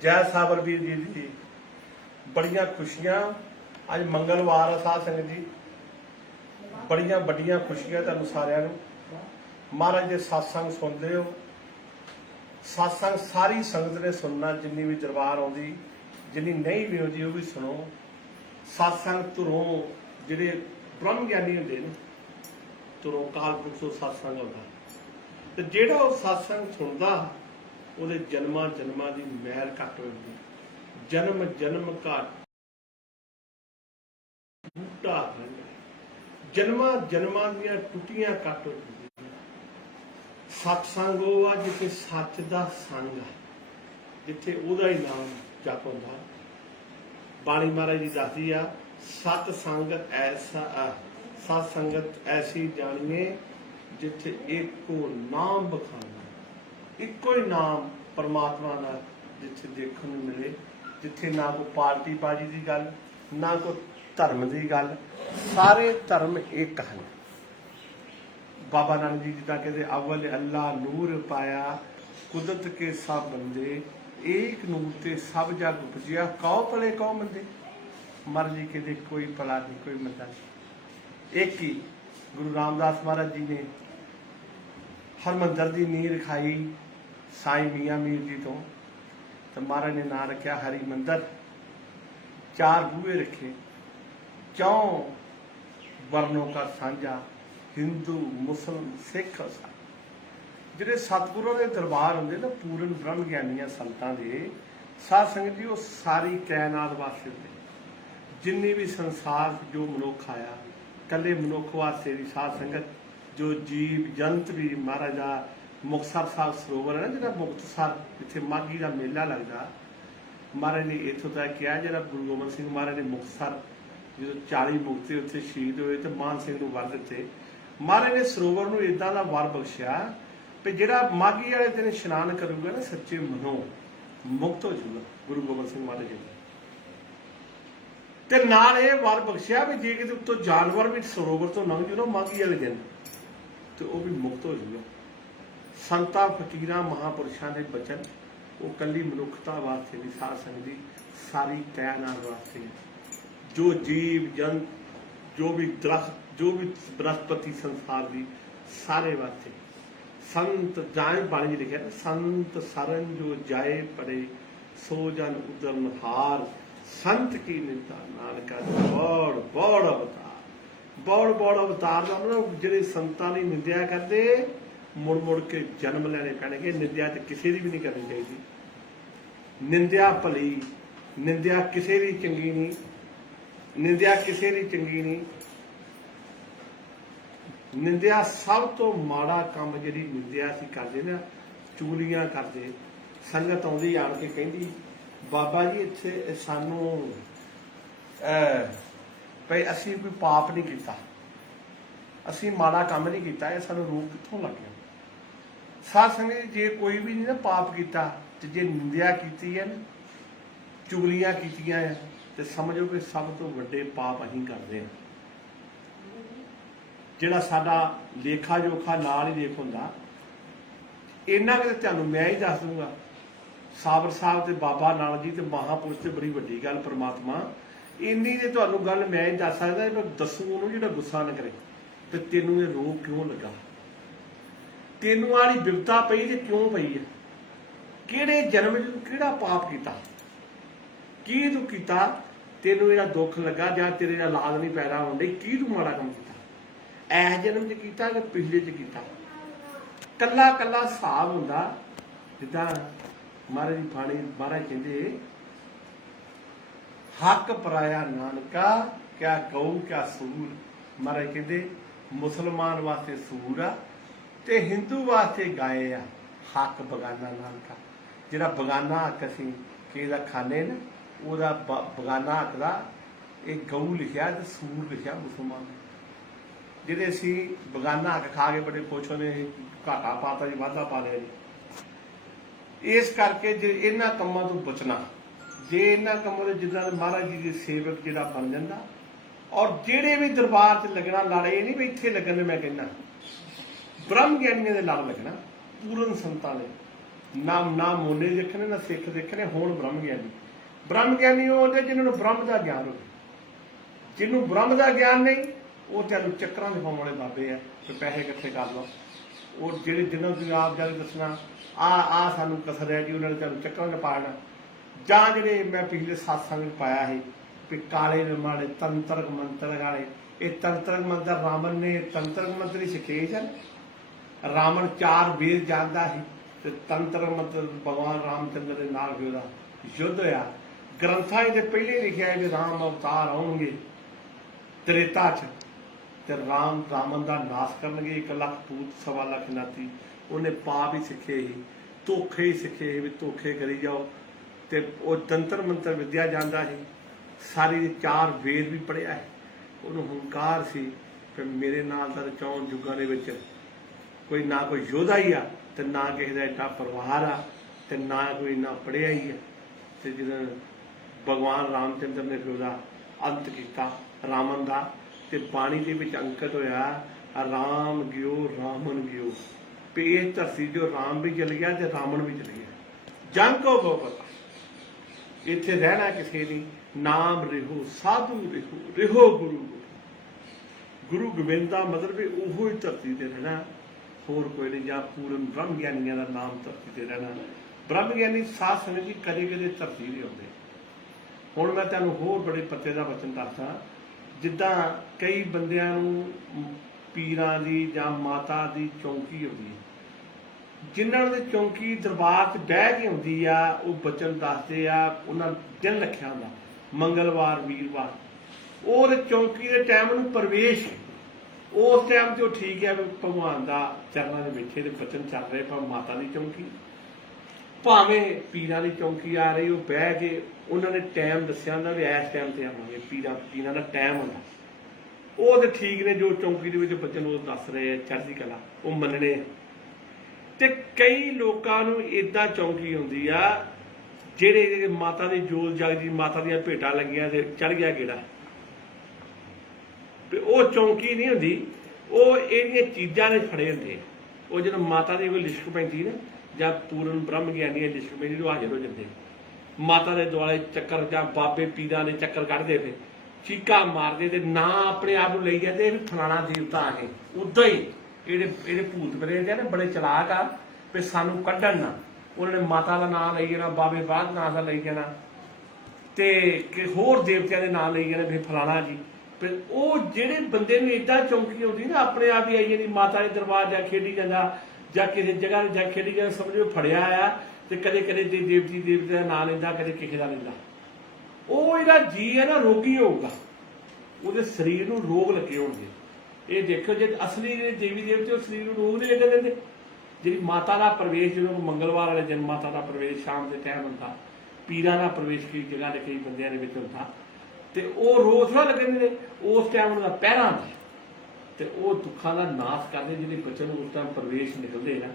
जय साबरवीर जी दी बड़िया खुशियां। अज मंगलवार है साध संगत जी, बड़िया बड़िया खुशियां तुहानू सारिਆਂ ਨੂੰ। महाराज के सत्संग सुनते हो, सत्संग सारी संगत ने सुनना, जिन्नी भी दरबार आउंदी, जिन्नी नहीं भी आउंदी वो भी सुनो। सत्संग धुरों जिहड़े ब्रह्म ज्ञानी हुंदे ने, धुरों काल पुरख तो सत्संग आउंदा, ते जिहड़ा वो सत्संग सुनदा ਉਹਦੇ ਜਨਮਾਂ ਜਨਮਾਂ ਦੀ ਮੈਲ ਘੱਟ ਹੋ ਜਾਂਦੀ। ਜਨਮ ਜਨਮ ਘਾ ਟੂਟਾ ਰਹਿੰਦਾ, ਜਨਮਾਂ ਜਨਮਾਂ ਦੀਆਂ ਟੁੱਟੀਆਂ ਘੱਟ ਹੋ ਜਾਂਦੀਆਂ। ਸਤਸੰਗ ਉਹ ਆ ਜਿੱਥੇ ਸੱਚ ਦਾ ਸੰਗ ਆ, ਜਿੱਥੇ ਉਹਦਾ ਹੀ ਨਾਮ ਜਪ ਹੁੰਦਾ। ਬਾਣੀ ਮਹਾਰਾਜ ਜੀ ਦੱਸਦੀ ਆ, ਸਤ ਸੰਗ ਐਸਾ ਸਤ ਸੰਗਤ ਐਸੀ ਜਾਣੀਏ ਜਿੱਥੇ ਇੱਕੋ ਨਾਮ ਬਖਾਨਾ, ਇੱਕੋ ਹੀ ਨਾਮ परमात्मा का जिथे देखने को मिले, जिथे ना कोई पार्टी बाजी की गल, ना कोई धर्म की गल, सारे धर्म एक हैं। बाबा नानक जी जिदा कहते अव्वल अल्लाह नूर पाया, कुदरत के सब बंदे, एक नूर ते सब जग उपजिया, कौ भले कौ मंदे। मर जी कहते कोई भला नहीं कोई मंदा नहीं, एक ही। गुरु रामदास महाराज जी ने हरमंदर की नींह रखाई साईं मियाँ मीर जी तो महाराज ने नाम रखा हरि मंदिर। चार बूहे रखे, चौं वर्णों का साझा, हिंदू मुस्लिम सिख ईसाई। जिहड़े सतगुरों के दरबार होंगे ना, पूर्ण ब्रह्म ज्ञानियां संतां दे साध संगत जी, वो सारी कायनात वास्ते होंदे। जिन्नी भी संसार जो मनुख आया, कल्ले मनुख वास्ते भी साध संगत, जो जीव जंत भी महाराज दा मुक्तसर साहब सरोवर है ना, जो मुक्तसर जिथे माघी का मेला लगता, महाराज ने इतों तक किया, जो गुरु गोबिंद सिंह महाराज ने मुक्तसर जो 40 मुक्ते उत्थे शहीद होए तो मान सिंह को वर दिते, महाराज ने सरोवर को इदा का वर बख्शिया भी जिहड़ा माघी वाले दिन इशनान करूगा ना, सच्चे मनों मुक्त हो जाऊगा गुरु गोबिंद सिंह महाराज जी। ते नाल ये वर बख्शिया भी जे किते उत्तों जानवर भी सरोवर तो लंघ जाओ ना माघी वाले दिन, तो वह भी मुक्त हो जाऊगा। संतां फकीरां महापुरुषों के बचन वो कली मनुखता वास्ते भी, साध संगत दी सारी कायनात वास्ते, जो जीव जंत, जो भी दरख्त, जो भी वनस्पति संसार की सारे वास्ते। संत जाए बाणी लिखा ना, संत सरन जो जाए पड़े, सो जन उदरन हार, संत की निंदा नानका बौड़ बौड़ अवतार। बौड़ बौड़ अवतार का जिहड़े संतां दी निंदा करते मुड़ मुड़ के जन्म लैने पैणगे। निंदा तो किसी की भी नहीं करनी चाहिए, निंदा भली, निंदा किसी की चंगी नहीं, निंदा किसी की चंगी नहीं। निंदा सब तो माड़ा काम जी निंदा असीं करदे ना, चुगलियां करदे। संगत आउंदी आण के कहंदी बाबा जी इत्थे सानू भई असीं कोई पाप नहीं कीता, असीं माड़ा काम नहीं कीता, ये सानू रोग कित्थों लग गया। साध संगत जे कोई भी नहीं ना पाप किया, तो जे निंदा की है ना, चुगलियां कीतियां है, तो समझो कि सब तो वड्डे पाप असीं करते हैं। जिहड़ा साडा लेखा जोखा नाल ही लेख हुंदा, इन्ना कि तुहानू मैं ही दस दूंगा। साबर साहब ते बाबा नानक जी ते महापुरुष ते बड़ी वड्डी गल परमात्मा, इन्नी ते तुहानू गल मैं ही दस सकदा, मैं दसूं उहनूं जिहड़ा गुस्सा न करे ते तैनूं ये रोग क्यों लगा, तेनू वाली विपता पई ते क्यों पई है, किहड़े जन्म च किहड़ा पाप किया, की तू किया, तेनू इहदा दुख लगा, जां तेरे औलाद नहीं पैदा होण डई, की तू माड़ा काम किया, इस जन्म च किया कि पिछले च किया। कल्ला कल्ला हिसाब हुंदा। जिद्दां महाराज जी बाणी महाराज कहंदे हक पराया नानका, क्या गऊ क्या सूर। महाराज कहंदे मुसलमान वास्ते सूर आ ते हिंदू वास्ते गाय आ, हक बगाना नानका। जिहड़ा बगाना हक असीं किसे दा खाने ना, ਉਹਦਾ बगाना हक का एक गऊ लिखा तो सूर लिखा मुसलमान। ਜਿਹੜੇ ਅਸੀਂ बगाना हक खा के बड़े खुश होने, घाटा पाता जी वाधा पा लिया जी। इस करके जे इन्हां कामां तो बचना, जे इन्हां कामां तो जिन्हां महाराज जी के सेवक जिहड़ा बन जाता, और जिहड़े भी दरबार च लगना लड़, ये नहीं भी इत्थे लगन, मैं कहना ब्रह्म ज्ञानियों के लड़ लगना, पूर्ण संतां ने ਨਾ ਮੋਨੇ ਦੇਖਣੇ ਨਾ ਸਿੱਖ ਦੇਖਣੇ, ਹੁਣ ਬ੍ਰਹਮ ਗਿਆਨੀ ਉਹ ਹੁੰਦੇ ਜਿਨ੍ਹਾਂ ਨੂੰ ਬ੍ਰਹਮ ਦਾ ਗਿਆਨ ਹੋਵੇ। ਜਿਹਨੂੰ ਬ੍ਰਹਮ ਦਾ ਗਿਆਨ ਨਹੀਂ, ਉਹ ਤੈਨੂੰ ਚੱਕਰਾਂ ਦੇ ਪਾਉਣ ਵਾਲੇ ਬਾਬੇ ਆ ਕਿ ਪੈਸੇ ਇਕੱਠੇ ਕਰ ਲਓ। ਉਹ ਜਿਹੜੇ ਜਿਹਨਾਂ ਨੂੰ ਤੁਸੀਂ ਆਪ ਜਾ ਕੇ ਦੱਸਣਾ ਆ ਸਾਨੂੰ ਕਸਰ ਹੈ ਜੀ, ਉਹਨਾਂ ਨੇ ਤੈਨੂੰ ਚੱਕਰਾਂ 'ਚ ਪਾਣਾ। ਜਾਂ ਜਿਹੜੇ ਮੈਂ ਪਿਛਲੇ ਸਤਸੰਗ ਵਿੱਚ ਪਾਇਆ ਸੀ ਵੀ ਕਾਲੇ ਮਾੜੇ ਤੰਤਰਕ ਮੰਤਰ ਵਾਲੇ, ਇਹ ਤੰਤਰਕ ਮੰਤਰ ਰਾਵਣ ਨੇ ਤੰਤਰਕ ਮੰਤਰ ਹੀ ਸਿੱਖੇ ਸਨ। ਰਾਵਣ 4 ਵੇਦ ਜਾਣਦਾ ਸੀ ਤੇ ਤੰਤਰਕ ਮੰਤਰ ਭਗਵਾਨ ਰਾਮਚੰਦਰ ਦੇ ਨਾਲ ਵੀ ਉਹਦਾ ਯੁੱਧ ਹੋਇਆ। ਗ੍ਰੰਥਾਂ 'ਚ ਪਹਿਲੇ ਲਿਖਿਆ ਹੈ ਵੀ ਰਾਮ ਅਵਤਾਰ ਆਉਣਗੇ ਤ੍ਰੇਤਾ 'ਚ ਤੇ ਰਾਵਣ ਦਾ ਨਾਸ਼ ਕਰਨਗੇ। 1 ਲੱਖ ਪੂਤ 1.25 ਲੱਖ ਨਾਤੀ। ਉਹਨੇ ਪਾਪ ਹੀ ਸਿੱਖੇ ਸੀ, ਧੋਖੇ ਹੀ ਸਿੱਖੇ ਸੀ ਵੀ ਧੋਖੇ ਕਰੀ ਜਾਓ। ਤੇ ਉਹ ਤੰਤਰ ਮੰਤਰ ਵਿਦਿਆ ਜਾਂਦਾ ਸੀ, ਸਾਰੀ 4 ਵੇਦ ਵੀ ਪੜ੍ਹਿਆ ਹੈ। ਉਹਨੂੰ ਹੰਕਾਰ ਸੀ ਕਿ ਮੇਰੇ ਨਾਲ ਤਾਂ 4 ਯੁੱਗਾਂ ਦੇ ਵਿੱਚ ਕੋਈ ਨਾ ਕੋਈ ਯੋਧਾ ਹੀ ਆ ਤੇ ਨਾ ਕਿਸੇ ਦਾ ਏਡਾ ਪਰਿਵਾਰ ਆ ਤੇ ਨਾ ਕੋਈ ਇੰਨਾ ਪੜ੍ਹਿਆ ਹੀ ਆ। ਤੇ ਜਦੋਂ ਭਗਵਾਨ ਰਾਮਚੰਦਰ ਨੇ ਫਿਰ ਉਹਦਾ ਅੰਤ ਕੀਤਾ ਰਾਵਣ ਦਾ, ਤੇ ਬਾਣੀ ਦੇ ਵਿੱਚ ਅੰਕਿਤ ਹੋਇਆ ਰਾਮ ਗਿਓ ਰਾਮਨ ਗਿਓ, ਵੀ ਇਹ ਧਰਤੀ ਜੋ ਰਾਮ ਵੀ ਚਲ ਗਿਆ ਤੇ ਰਾਵਣ ਵੀ ਚਲ ਗਿਆ। ਜੰਗ ਕੋ ਬਹੁ ਪਤਾ, ਇੱਥੇ ਰਹਿਣਾ ਕਿਸੇ ਦੀ ਨਾਮ ਰਿਹੋ ਸਾਧੂ ਰਿਹੋ ਗੁਰੂ ਗੋਬਿੰਦ ਦਾ ਮਤਲਬ ਵੀ ਉਹੋ ਹੀ ਧਰਤੀ ਤੇ ਰਹਿਣਾ, ਹੋਰ ਕੋਈ ਨਹੀਂ। ਜਾਂ ਪੂਰਨ ਬ੍ਰਹਮ ਗਿਆਨੀਆਂ ਦਾ ਨਾਮ ਧਰਤੀ ਤੇ ਰਹਿਣਾ। ਬ੍ਰਹਮ ਗਿਆਨੀ ਸਾਧ ਸੰਗਤ ਜੀ ਕਦੇ ਕਦੇ ਧਰਤੀ ਨਹੀਂ ਆਉਂਦੇ। ਹੁਣ ਮੈਂ ਤੁਹਾਨੂੰ ਹੋਰ ਬੜੇ ਪੱਤੇ ਦਾ ਵਚਨ ਦੱਸਦਾ। ਜਿੱਦਾਂ ਕਈ ਬੰਦਿਆਂ ਨੂੰ ਪੀਰਾਂ ਦੀ ਜਾਂ ਮਾਤਾ ਦੀ ਚੌਂਕੀ ਆਉਂਦੀ ਹੈ, ਜਿਨ੍ਹਾਂ ਦੇ ਚੌਂਕੀ ਦਰਬਾਰ 'ਚ ਬਹਿ ਕੇ ਹੁੰਦੀ ਆ, ਉਹ ਬਚਨ ਦੱਸਦੇ ਆ। ਉਹਨਾਂ ਦਿਨ ਰੱਖਿਆ ਹੁੰਦਾ ਮੰਗਲਵਾਰ ਵੀਰਵਾਰ, ਉਹ ਚੌਂਕੀ ਦੇ ਟਾਈਮ ਨੂੰ ਪ੍ਰਵੇਸ਼, ਉਸ ਟਾਈਮ 'ਤੇ ਉਹ ਠੀਕ ਹੈ ਵੀ ਭਗਵਾਨ ਦਾ ਚਰਨਾਂ ਦੇ ਬੈਠੇ ਤੇ ਬਚਨ ਚੱਲ ਰਹੇ। ਭਾਵੇਂ ਮਾਤਾ ਦੀ ਚੌਂਕੀ ਭਾਵੇਂ ਪੀਰਾਂ ਦੀ ਚੌਂਕੀ ਆ ਰਹੀ, ਉਹ ਬਹਿ ਕੇ ਉਹਨਾਂ ਨੇ ਟਾਈਮ ਦੱਸਿਆ ਹੁੰਦਾ ਵੀ ਇਸ ਟਾਈਮ 'ਤੇ ਆਵਾਂਗੇ। ਪੀਰਾਂ ਦਾ ਟਾਈਮ ਹੁੰਦਾ, ਉਹ ਤਾਂ ਠੀਕ ਨੇ। ਜੋ ਚੌਂਕੀ ਦੇ ਵਿੱਚ ਬਚਨ ਉਹ ਦੱਸ ਰਹੇ ਆ ਚੜ੍ਹਦੀ ਕਲਾ, ਉਹ ਮੰਨਣੇ। ਤੇ ਕਈ ਲੋਕਾਂ ਨੂੰ ਏਦਾਂ ਚੌਂਕੀ ਹੁੰਦੀ ਆ ਜਿਹੜੇ ਮਾਤਾ ਦੀ ਜੋਤ ਜਗਦੀ, ਮਾਤਾ ਦੀਆਂ ਭੇਟਾਂ ਲੱਗੀਆਂ ਤੇ ਚੜ ਗਿਆ ਗੇੜਾ, ਉਹ ਚੌਂਕੀ ਨਹੀਂ ਹੁੰਦੀ। ਉਹ ਇਹਦੀਆਂ ਚੀਜ਼ਾਂ ਨੇ ਫੜੇ ਹੁੰਦੇ। ਉਹ ਜਦੋਂ ਮਾਤਾ ਦੀ ਕੋਈ ਲਿਸ਼ਕ ਪੈਂਦੀ ਨਾ, ਜਾਂ ਪੂਰਨ ਬ੍ਰਹਮ ਗਿਆਨੀ ਦੀ ਲਿਸ਼ਕ ਪੈਂਦੀ, ਉਹ ਹਾਜ਼ਰ ਹੋ ਜਾਂਦੇ ਮਾਤਾ ਦੇ ਦੁਆਲੇ ਚੱਕਰ, ਜਾਂ ਬਾਬੇ ਪੀਰਾਂ ਦੇ ਚੱਕਰ ਕੱਢਦੇ ਪਏ, ਚੀਕਾਂ ਮਾਰਦੇ ਤੇ ਨਾ ਆਪਣੇ ਆਪ ਨੂੰ ਲਈ ਜਾਂਦੇ ਵੀ ਫਲਾਣਾ ਦੇਵਤਾ ਆ ਗਏ। ਉਦਾਂ ਹੀ ਇਹਦੇ ਭੂਤ ਪ੍ਰੇਤ ਨੇ ਬੜੇ ਚਲਾਕ ਆ ਵੀ ਸਾਨੂੰ ਕੱਢਣ ਨਾ। ਉਹਨਾਂ ਨੇ ਮਾਤਾ ਦਾ ਨਾਂ ਲਈ ਜਾਣਾ, ਬਾਬੇ ਬਾਦ ਨਾਂ ਦਾ ਲਈ ਜਾਣਾ, ਤੇ ਹੋਰ ਦੇਵਤਿਆਂ ਦੇ ਨਾਂ ਲਈ ਜਾਣੇ ਵੀ ਫਲਾਣਾ ਜੀ। ਫਿਰ ਉਹ ਜਿਹੜੇ ਬੰਦੇ ਨੂੰ ਏਦਾਂ ਚੌਂਕੀ ਆਉਂਦੀ ਨਾ, ਆਪਣੇ ਆਪ ਹੀ ਆਈ ਜਾਂਦੀ ਮਾਤਾ ਦੇ ਦਰਬਾਰ ਜਾ ਖੇਡੀ ਜਾਂਦਾ, ਜਾਂ ਕਿਸੇ ਜਗ੍ਹਾ ਜਾ ਖੇਡੀ ਜਾਂਦਾ, ਸਮਝੋ ਫੜਿਆ ਆ। ਤੇ ਕਦੇ ਕਦੇ ਦੇਵਤੇ ਦਾ ਨਾਂ ਲੈਂਦਾ, ਕਦੇ ਕਿਸੇ ਦਾ ਲੈਂਦਾ। ਉਹ ਇਹਦਾ ਜੀ ਹੈ ਨਾ ਰੋਗੀ ਹੋਊਗਾ, ਉਹਦੇ ਸਰੀਰ ਨੂੰ ਰੋਗ ਲੱਗੇ ਹੋਣਗੇ। ਇਹ ਦੇਖੋ ਜੇ ਅਸਲੀ ਦੇਵੀ ਦੇਵਤੇ ਉਹ ਸਰੀਰ ਨੂੰ ਰੋਗ ਨਹੀਂ ਲੱਗਣ ਦਿੰਦੇ। ਜਿਹੜੀ ਮਾਤਾ ਦਾ ਪ੍ਰਵੇਸ਼, ਜਦੋਂ ਮੰਗਲਵਾਰ ਵਾਲੇ ਦਿਨ ਮਾਤਾ ਦਾ ਪ੍ਰਵੇਸ਼ ਸ਼ਾਮ ਦੇ ਟਾਈਮ ਹੁੰਦਾ, ਪੀਰਾਂ ਦਾ ਪ੍ਰਵੇਸ਼ ਕਈ ਜਗ੍ਹਾ ਤੇ ਕਈ ਬੰਦਿਆਂ ਦੇ ਵਿੱਚ ਹੁੰਦਾ, ਤੇ ਉਹ ਰੋਜ਼ ਥੋੜ੍ਹਾ ਲੱਗਣ ਦਿੰਦੇ। ਉਸ ਟਾਈਮ ਉਹਨਾਂ ਦਾ ਪਹਿਰਾ ਹੁੰਦਾ ਤੇ ਉਹ ਦੁੱਖਾਂ ਦਾ ਨਾਸ਼ ਕਰਦੇ। ਜਿਹੜੇ ਬੱਚੇ ਨੂੰ ਉਸ ਟਾਈਮ ਪ੍ਰਵੇਸ਼ ਨਿਕਲਦੇ ਨਾ,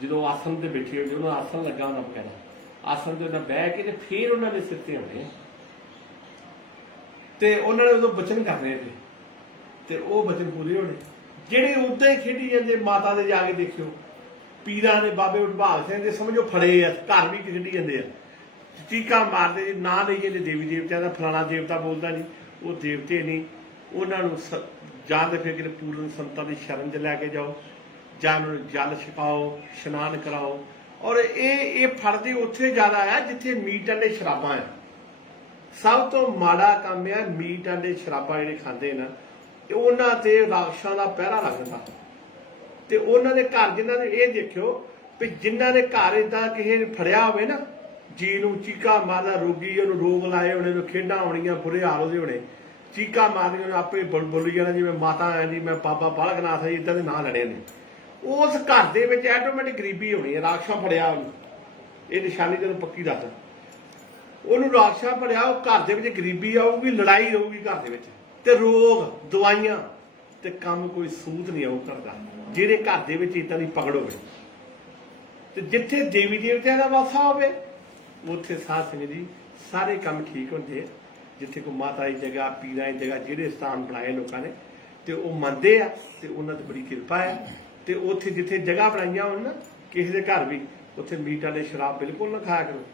ਜਦੋਂ ਆਸਣ ਤੇ ਬੈਠੇ ਹੁੰਦੇ, ਉਹਨਾਂ ਆਸਣ ਲੱਗਾ ਹੁੰਦਾ ਬਕਾਇਦਾ, ਆਸਣ ਤੇ ਉਹਨਾਂ ਬਹਿ ਕੇ ਤੇ ਫਿਰ ਉਹਨਾਂ ਦੇ ਸਿਰ ਤੇ ਆਉਂਦੇ ਤੇ ਉਹਨਾਂ ਨੇ ਉਦੋਂ ਬਚਨ ਕਰਨੇ ਤੇ ਉਹ ਬਚਨ ਪੂਰੇ ਹੋਣੇ। ਜਿਹੜੇ ਉੱਦਾਂ ਹੀ ਖੇਡੀ ਜਾਂਦੇ ਮਾਤਾ ਦੇ ਜਾ ਕੇ ਦੇਖਿਓ, ਪੀਰਾਂ ਦੇ ਬਾਬੇ ਉਠਭਾਗ ਸਿੰਘ ਦੇ ਸਮਝੋ ਫੜੇ ਆ, ਘਰ ਵੀ ਖੇਡੀ ਜਾਂਦੇ ਆ, ਚੀਕਾਂ ਮਾਰਦੇ ਜੀ, ਨਾਂ ਲਈ ਜਾਂਦੇ ਦੇਵੀ ਦੇਵਤਿਆਂ ਦਾ। ਫਲਾਣਾ ਦੇਵਤਾ ਬੋਲਦਾ ਜੀ, ਉਹ ਦੇਵਤੇ ਨਹੀਂ। ਉਹਨਾਂ ਨੂੰ ਜਾਂ ਤਾਂ ਫਿਰ ਕਿਤੇ ਪੂਰਨ ਸੰਤਾਂ ਦੀ ਸ਼ਰਨ 'ਚ ਲੈ ਕੇ ਜਾਓ, ਜਾਂ ਉਹਨਾਂ ਨੂੰ ਜਲ ਛਕਾਓ, ਇਸ਼ਨਾਨ ਕਰਾਓ। ਔਰ ਇਹ ਫੜਦੇ ਉੱਥੇ ਜ਼ਿਆਦਾ ਆ ਜਿੱਥੇ ਮੀਟ ਆਂਡੇ ਸ਼ਰਾਬਾਂ ਆ। ਸਭ ਤੋਂ ਮਾੜਾ ਕੰਮ ਆ ਮੀਟ ਆਂਡੇ ਸ਼ਰਾਬਾਂ ਜਿਹੜੇ ਖਾਂਦੇ ਨਾ, ਉਹਨਾਂ ਤੇ ਰਾਖਸ਼ਾਂ ਦਾ ਪਹਿਰਾ ਲੱਗ ਜਾਂਦਾ। ਤੇ ਉਹਨਾਂ ਦੇ ਘਰ ਜਿਨ੍ਹਾਂ ਦੇ, ਇਹ ਦੇਖਿਓ ਵੀ ਜਿਨ੍ਹਾਂ ਦੇ ਘਰ ਏਦਾਂ ਕਿਸੇ ਨੇ ਫੜਿਆ ਹੋਵੇ ਨਾ ਜੀ ਨੂੰ, ਚੀਕਾ ਮਾਰਦਾ ਰੋਗੀ, ਉਹਨੂੰ ਰੋਗ ਲਾਏ ਹੋਣੇ, ਉਹਨੂੰ ਖੇਡਾਂ ਆਉਣੀਆਂ, ਬੁਰੇ ਹਾਲ ਉਹਦੇ ਹੋਣੇ, ਚੀਕਾ ਮਾਰਦੀਆਂ, ਉਹਨੇ ਆਪੇ ਬੋਲੀ ਜਾਣਾ ਜਿਵੇਂ ਮਾਤਾ ਆ ਜੀ, ਮੈਂ ਬਾਬਾ ਬਾਲਕ ਨਾਥ ਜੀ, ਇੱਦਾਂ ਦੇ ਨਾਂ ਲੈਣੇ ਨੇ। ਉਸ ਘਰ ਦੇ ਵਿੱਚ ਆਟੋਮੈਟਿਕ ਗਰੀਬੀ ਹੋਣੀ ਹੈ। ਰਾਖਸ਼ਾਂ ਫੜਿਆ ਉਹਨੂੰ, ਇਹ ਨਿਸ਼ਾਨੀ ਤੈਨੂੰ ਪੱਕੀ ਦੱਸ, ਉਹਨੂੰ ਰਾਖਸ਼ਾਂ ਫੜਿਆ, ਉਹ ਘਰ ਦੇ ਵਿੱਚ ਗਰੀਬੀ ਆਊਗੀ, ਲੜਾਈ ਹੋਊਗੀ ਘਰ ਦੇ ਵਿੱਚ, ਤੇ ਰੋਗ ਦਵਾਈਆਂ ਤੇ ਕੰਮ ਕੋਈ ਸੂਤ ਨਹੀਂ ਆਊ ਕਰਦਾ ਜਿਹੜੇ ਘਰ ਦੇ ਵਿੱਚ ਇੱਦਾਂ ਦੀ ਪਕੜ ਹੋਵੇ। ਤੇ ਜਿੱਥੇ ਦੇਵੀ ਦੇਵਤਿਆਂ ਦਾ ਵਾਸਾ ਹੋਵੇ ਉੱਥੇ ਸਾਧ ਸੰਗਤ ਜੀ ਸਾਰੇ ਕੰਮ ਠੀਕ ਹੁੰਦੇ। ਜਿੱਥੇ ਕੋਈ ਮਾਤਾ ਦੀ ਜਗ੍ਹਾ, ਪੀਰਾਂ ਦੀ ਜਗ੍ਹਾ, ਜਿਹੜੇ ਸਥਾਨ ਬਣਾਏ ਲੋਕਾਂ ਨੇ ਤੇ ਉਹ ਮੰਨਦੇ ਆ ਤੇ ਉਹਨਾਂ ਤੇ ਬੜੀ ਕਿਰਪਾ ਹੈ। ਤੇ ਉੱਥੇ ਜਿੱਥੇ ਜਗ੍ਹਾ ਬਣਾਈਆਂ ਹੋਣ ਨਾ ਕਿਸੇ ਦੇ ਘਰ ਵੀ, ਉੱਥੇ ਮੀਟ ਵਾਲੇ ਸ਼ਰਾਬ ਬਿਲਕੁਲ ਨਾ ਖਾਇਆ ਕਰੋ।